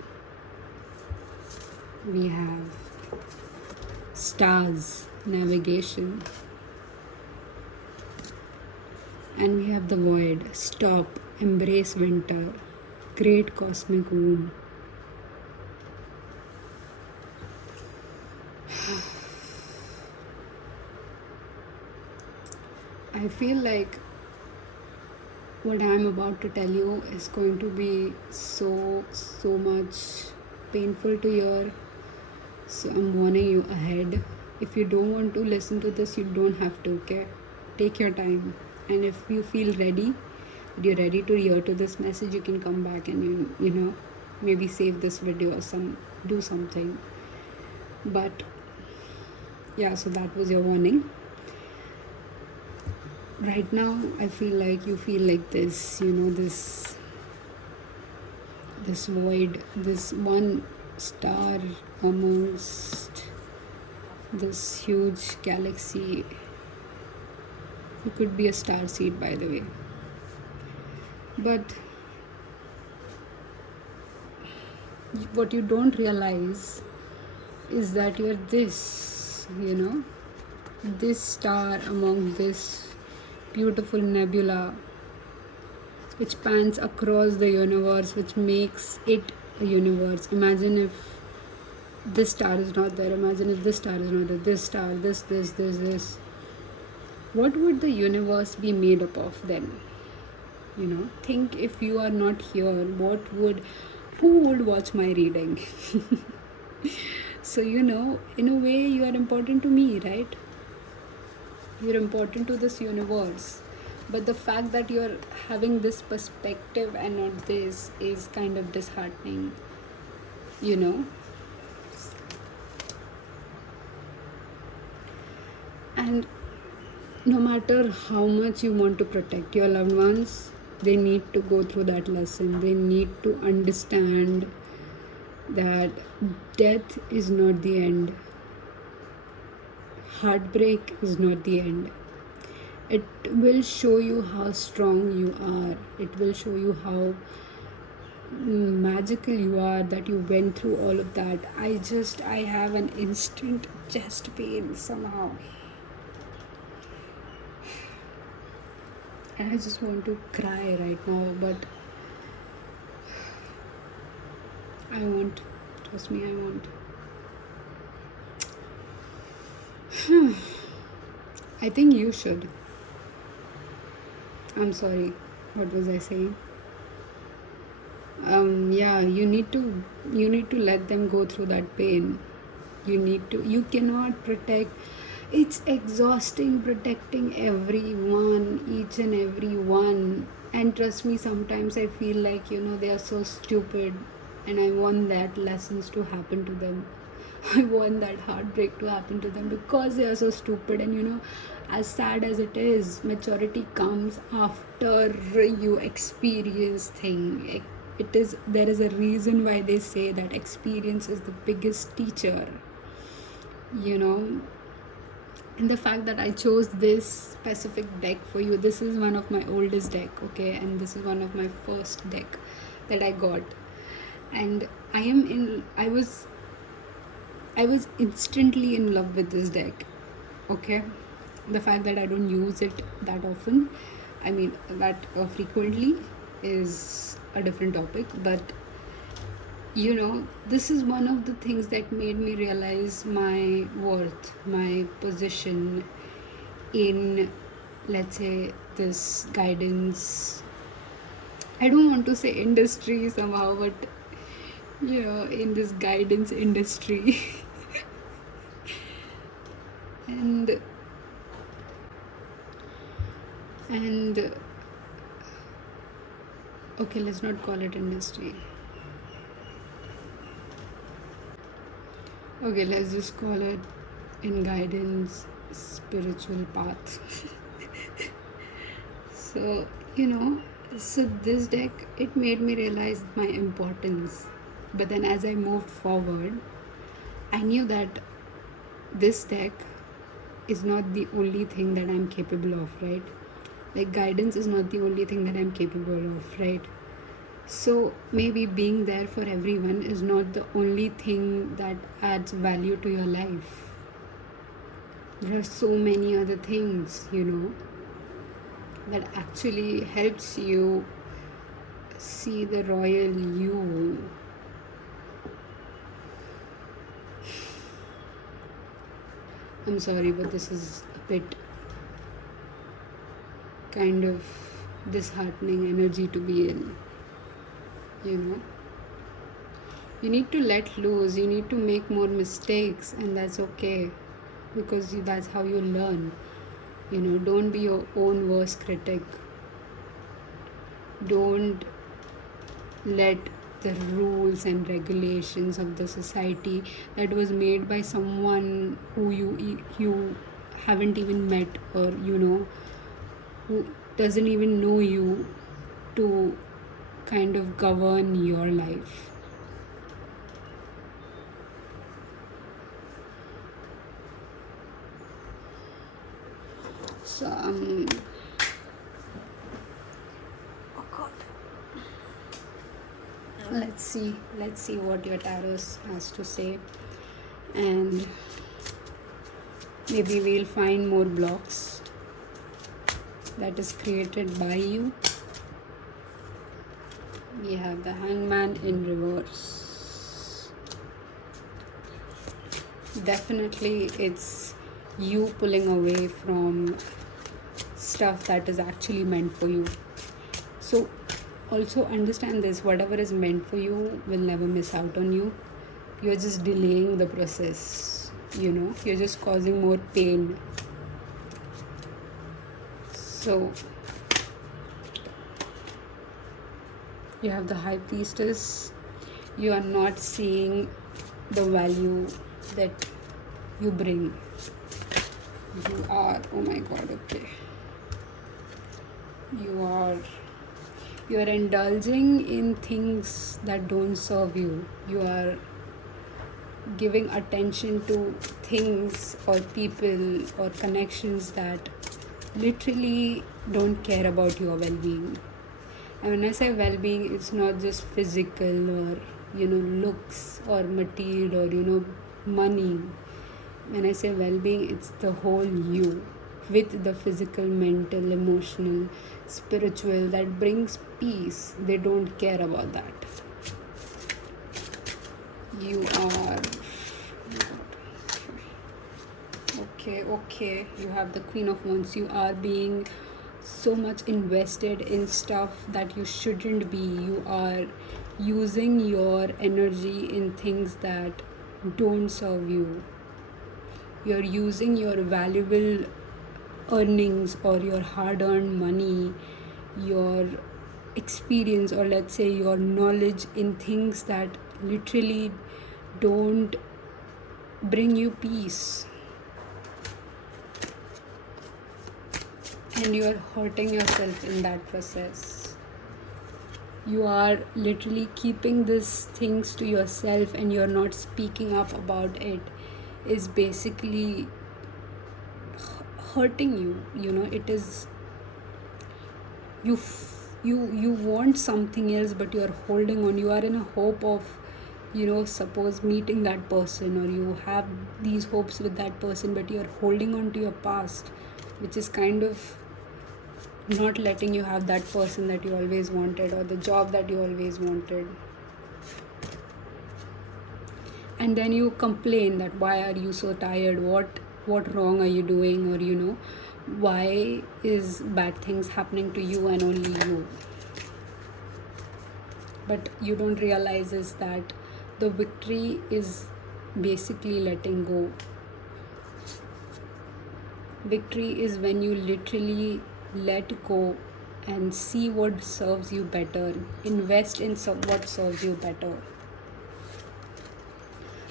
We have stars, navigation. And we have the void, stop, embrace winter, great cosmic womb. I feel like what I'm about to tell you is going to be so much painful to hear. So I'm warning you ahead. If you don't want to listen to this, you don't have to, okay? Take your time. And if you feel ready, you're ready to hear to this message, you can come back and maybe save this video or do something. But yeah, so that was your warning. Right now, I feel like you feel like this, this void, this one star amongst this huge galaxy. You could be a star seed, by the way. But what you don't realize is that you're this. this star among this beautiful nebula which pans across the universe, which makes it a universe. Imagine if this star is not there. Imagine if this star is not there. This star, this. What would the universe be made up of then? Think if you are not here, who would watch my reading? So, in a way, you are important to me, right? You're important to this universe. But the fact that you're having this perspective and not this is kind of disheartening, you know. And no matter how much you want to protect your loved ones, they need to go through that lesson. They need to understand that death is not the end. Heartbreak is not the end. It will show you how strong you are. It will show you how magical you are that you went through all of that. I have an instant chest pain somehow. And I just want to cry right now, but I won't. Trust me, I won't. I think you should. I'm sorry. What was I saying? Yeah, you need to let them go through that pain. You cannot protect. It's exhausting protecting everyone, each and every one. And trust me, sometimes I feel like, they are so stupid, and I want that lessons to happen to them. I want that heartbreak to happen to them because they are so stupid. And as sad as it is, maturity comes after you experience thing. There is a reason why they say that experience is the biggest teacher. And the fact that I chose this specific deck for you, this is one of my oldest deck, okay, and this is one of my first deck that I got. And I was instantly in love with this deck, okay. The fact that I don't use it that often, that frequently, is a different topic. But this is one of the things that made me realize my worth, my position in, let's say, this guidance. I don't want to say industry somehow, but in this guidance industry. and okay, let's not call it industry. Okay, let's just call it in guidance spiritual path. So this deck, it made me realize my importance. But then as I moved forward, I knew that this deck is not the only thing that I'm capable of, right? Like, guidance is not the only thing that I'm capable of, right? So maybe being there for everyone is not the only thing that adds value to your life. There are so many other things, that actually helps you see the royal you. I'm sorry, but this is a bit kind of disheartening energy to be in. You need to let loose. You need to make more mistakes, and that's okay, because that's how you learn. Don't be your own worst critic. Don't let the rules and regulations of the society that was made by someone who you haven't even met, or who doesn't even know you, to kind of govern your life. So oh God. Let's see what your tarot has to say. And Maybe we'll find more blocks that is created by you. We have the Hangman in reverse. Definitely it's you pulling away from stuff that is actually meant for you. So also understand this, whatever is meant for you will never miss out on you. You're just delaying the process, you're just causing more pain. So you have the High Priestess. You are not seeing the value that you bring. You are, oh my god, okay. You are indulging in things that don't serve you. You are giving attention to things or people or connections that literally don't care about your well-being. And when I say well-being, it's not just physical or looks or material or money. When I say well-being, it's the whole you, with the physical, mental, emotional, spiritual, that brings peace. They don't care about that. You are okay. You have the Queen of Wands. You are being so much invested in stuff that you shouldn't be. You are using your energy in things that don't serve you. You're using your valuable earnings or your hard-earned money, your experience, or let's say your knowledge, in things that literally don't bring you peace. And you're hurting yourself in that process. You are literally keeping these things to yourself and you're not speaking up about it, is basically hurting you. It is you want something else, but you're holding on. You are in a hope of suppose meeting that person, or you have these hopes with that person, but you're holding on to your past, which is kind of not letting you have that person that you always wanted, or the job that you always wanted. And then you complain that why are you so tired, what wrong are you doing, or why is bad things happening to you and only you. But you don't realize is that the victory is basically letting go. Victory is when you literally let go and see what serves you better, invest in what serves you better.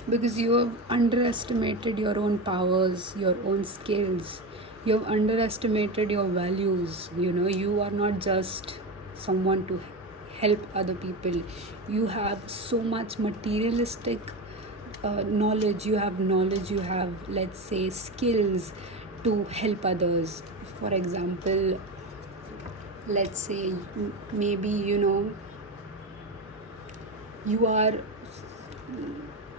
Because you have underestimated your own powers, your own skills. You have underestimated your values. You are not just someone to help other people. You have so much materialistic knowledge. You have, let's say, skills to help others. For example, let's say maybe you are,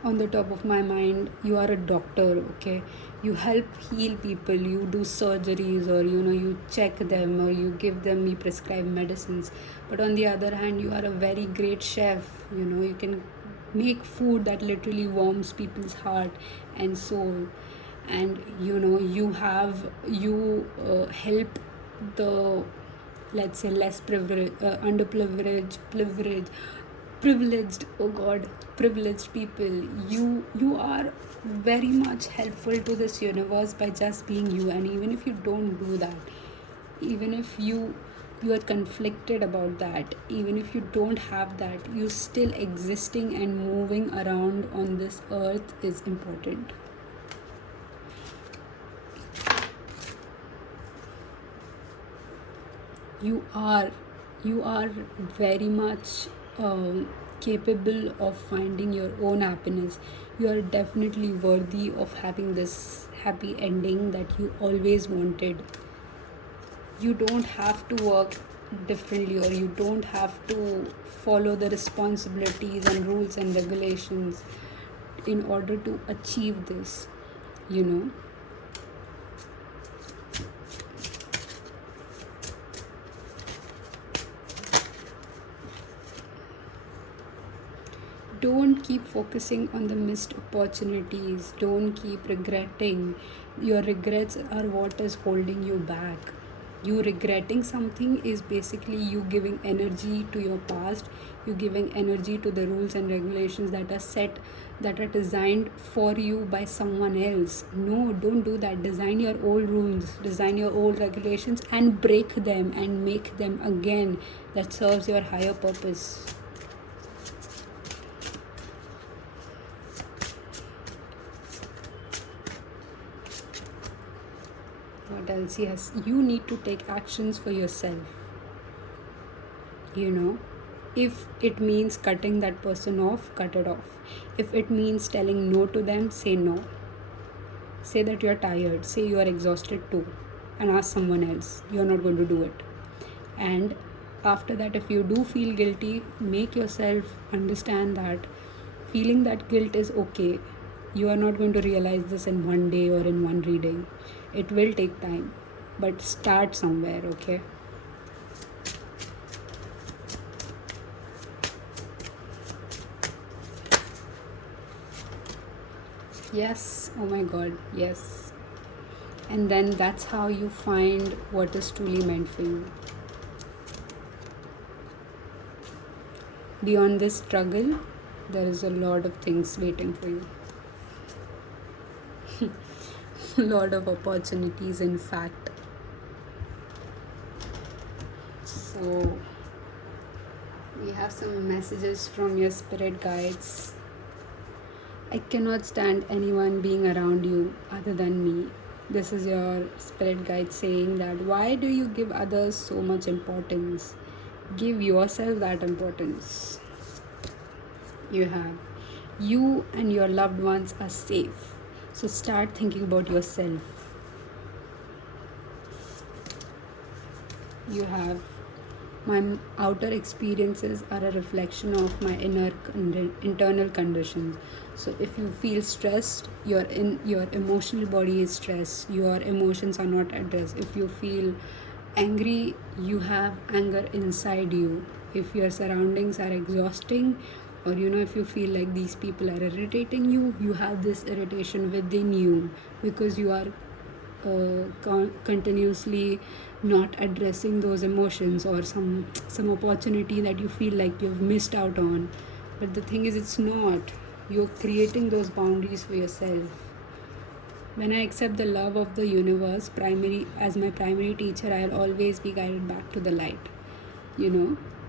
on the top of my mind, you are a doctor, okay? You help heal people, you do surgeries, or you check them, or you give them prescribed medicines. But on the other hand, you are a very great chef. You can make food that literally warms people's heart and soul. And you help the, let's say, less underprivileged, privileged people. You are very much helpful to this universe by just being you. And even if you don't do that, even if you are conflicted about that, even if you don't have that, you still existing and moving around on this earth is important. You are very much capable of finding your own happiness. You are definitely worthy of having this happy ending that you always wanted. You don't have to work differently, or you don't have to follow the responsibilities and rules and regulations in order to achieve this. Don't keep focusing on the missed opportunities. Don't keep regretting. Your regrets are what is holding you back. You regretting something is basically you giving energy to your past, you giving energy to the rules and regulations that are set, that are designed for you by someone else. No, don't do that. Design your old rules, design your old regulations, and break them and make them again. That serves your higher purpose. What else? Yes, you need to take actions for yourself. If it means cutting that person off, cut it off. If it means telling no to them, say no. Say that you're tired, say you are exhausted too, and ask someone else. You're not going to do it. And after that, if you do feel guilty, make yourself understand that feeling that guilt is okay. You are not going to realize this in one day or in one reading. It will take time, but start somewhere, okay? Yes, oh my god, yes. And then that's how you find what is truly meant for you. Beyond this struggle, there is a lot of things waiting for you. A lot of opportunities, in fact. So, we have some messages from your spirit guides. I cannot stand anyone being around you other than me. This is your spirit guide saying that why do you give others so much importance? Give yourself that importance. You and your loved ones are safe. So start thinking about yourself. You have my outer experiences are a reflection of my internal conditions. So if you feel stressed, your emotional body is stressed, your emotions are not addressed. If you feel angry, you have anger inside you. If your surroundings are exhausting, or if you feel like these people are irritating you, you have this irritation within you because you are continuously not addressing those emotions, or some opportunity that you feel like you've missed out on. But the thing is, it's not. You're creating those boundaries for yourself. When I accept the love of the universe as my primary teacher, I'll always be guided back to the light.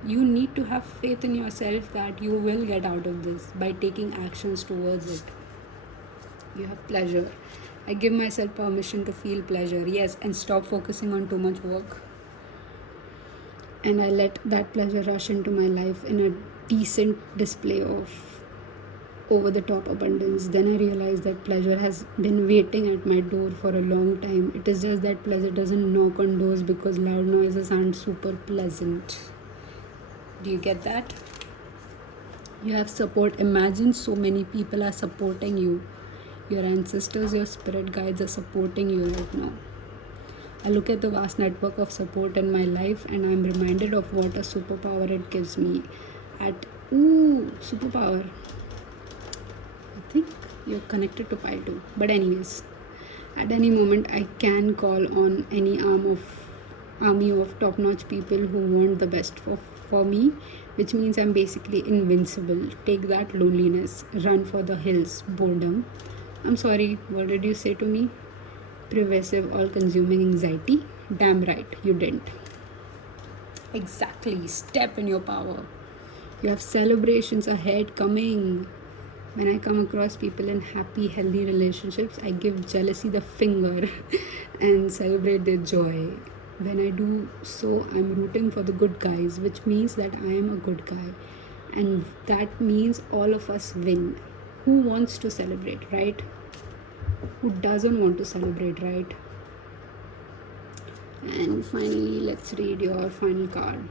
You need to have faith in yourself that you will get out of this by taking actions towards it. You have pleasure. I give myself permission to feel pleasure, yes, and stop focusing on too much work. And I let that pleasure rush into my life in a decent display of over the top abundance. Then I realized that pleasure has been waiting at my door for a long time. It is just that pleasure doesn't knock on doors because loud noises aren't super pleasant. Do you get that? You have support. Imagine so many people are supporting you. Your ancestors, your spirit guides are supporting you right now. I look at the vast network of support in my life and I'm reminded of what a superpower it gives me. Superpower. I think you're connected to Pi too. But anyways, at any moment I can call on any army of top-notch people who want the best for me, which means I'm basically invincible. Take that, loneliness. Run for the hills, boredom. I'm sorry, what did you say to me? Pervasive, all-consuming anxiety? Damn right, you didn't. Exactly, step in your power. You have celebrations ahead coming. When I come across people in happy, healthy relationships, I give jealousy the finger and celebrate their joy. When I do so, I'm rooting for the good guys, which means that I am a good guy. And that means all of us win. Who wants to celebrate, right? Who doesn't want to celebrate, right? And finally, let's read your final card.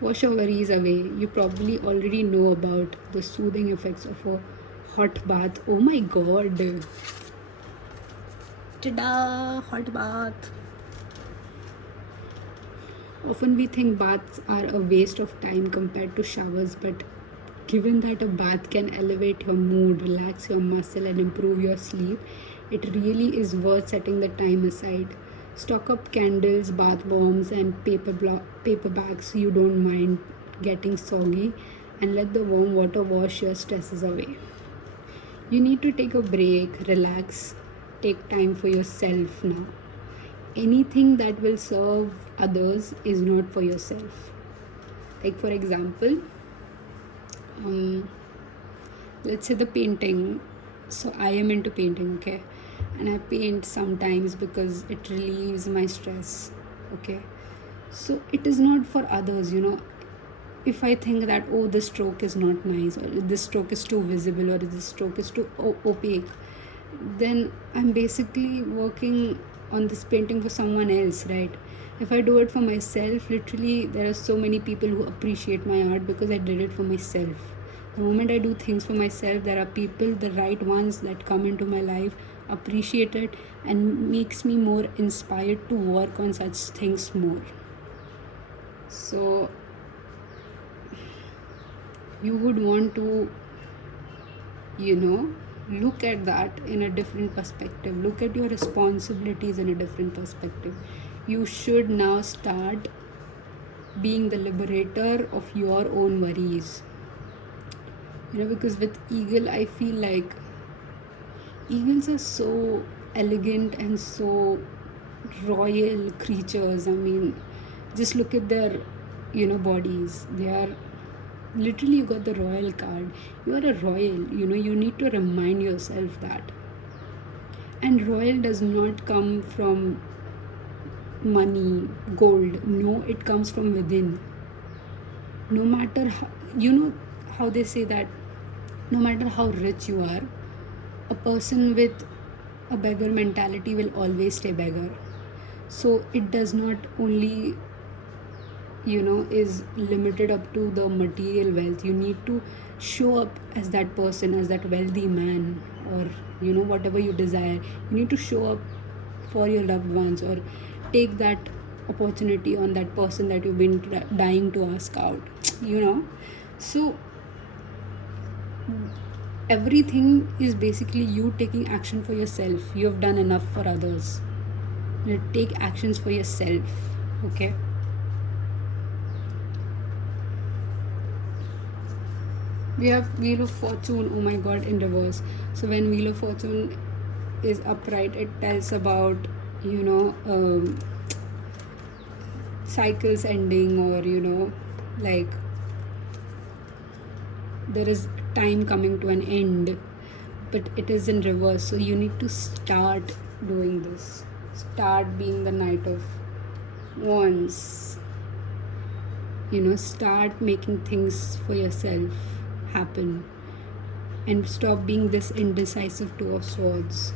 Wash your worries away. You probably already know about the soothing effects of a hot bath. Oh my god. Ta-da! Hot bath. Often we think baths are a waste of time compared to showers, but given that a bath can elevate your mood, relax your muscle, and improve your sleep, it really is worth setting the time aside. Stock up candles, bath bombs, and paper bags you don't mind getting soggy, and let the warm water wash your stresses away. You need to take a break, relax, take time for yourself now. Anything that will serve others is not for yourself. Like, for example, um, let's say the painting. So I am into painting, okay, and I paint sometimes because it relieves my stress, okay. So it is not for others, if I think that, oh, this stroke is not nice, or this stroke is too visible, or this stroke is too opaque, then I'm basically working on this painting for someone else, right? If I do it for myself, literally there are so many people who appreciate my art because I did it for myself. The moment I do things for myself, there are people, the right ones, that come into my life, appreciate it, and makes me more inspired to work on such things more. So you would want to, look at that in a different perspective. Look at your responsibilities in a different perspective. You should now start being the liberator of your own worries. Because with eagle, I feel like eagles are so elegant and so royal creatures. I mean, just look at their, bodies. They are literally, you got the royal card. You are a royal, you need to remind yourself that. And royal does not come from money, gold. No, it comes from within. No matter how, how they say that no matter how rich you are, a person with a beggar mentality will always stay beggar. So it does not only, is limited up to the material wealth. You need to show up as that person, as that wealthy man, or whatever you desire. You need to show up for your loved ones, or take that opportunity on that person that you've been dying to ask out. So everything is basically you taking action for yourself. You have done enough for others. Take actions for yourself, okay? We have Wheel of Fortune, oh my god, in reverse. So when Wheel of Fortune is upright, it tells about, cycles ending, or, like there is time coming to an end, but it is in reverse. So you need to start doing this. Start being the Knight of Wands. Start making things for yourself happen, and stop being this indecisive Two of Swords.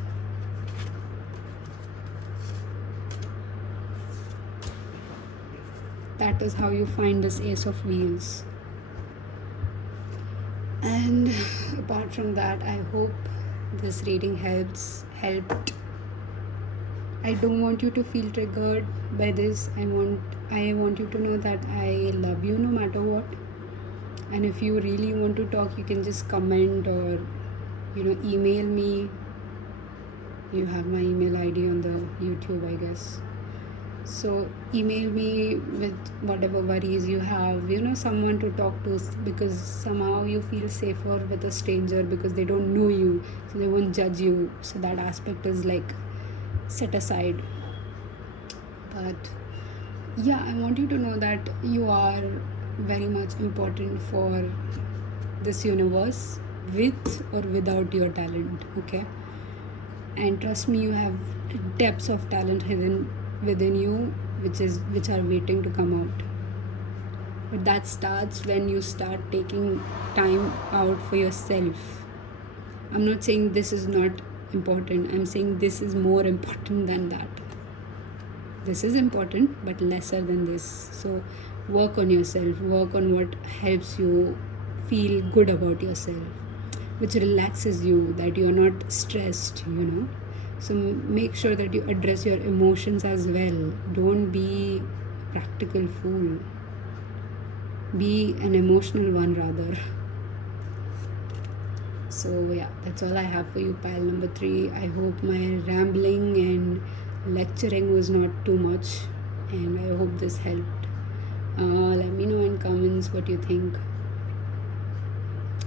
That is how you find this Ace of Wheels. And apart from that, I hope this reading helped. I don't want you to feel triggered by this. I want you to know that I love you no matter what. And if you really want to talk, you can just comment, or email me. You have my email ID on the YouTube, I guess. So email me with whatever worries you have, someone to talk to, because somehow you feel safer with a stranger because they don't know you, so they won't judge you. So that aspect is like set aside. But yeah, I want you to know that you are very much important for this universe, with or without your talent, okay? And trust me, you have depths of talent hidden within you, which are waiting to come out. But that starts when you start taking time out for yourself. I'm not saying this is not important. I'm saying this is more important than that. This is important, but lesser than this. So work on yourself. Work on what helps you feel good about yourself, which relaxes you, that you're not stressed, So make sure that you address your emotions as well. Don't be practical fool. Be an emotional one rather. So yeah, that's all I have for you, pile number 3. I hope my rambling and lecturing was not too much, and I hope this helped. Let me know in comments what you think.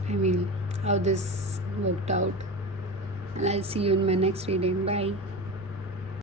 I mean, how this worked out. And I'll see you in my next reading. Bye.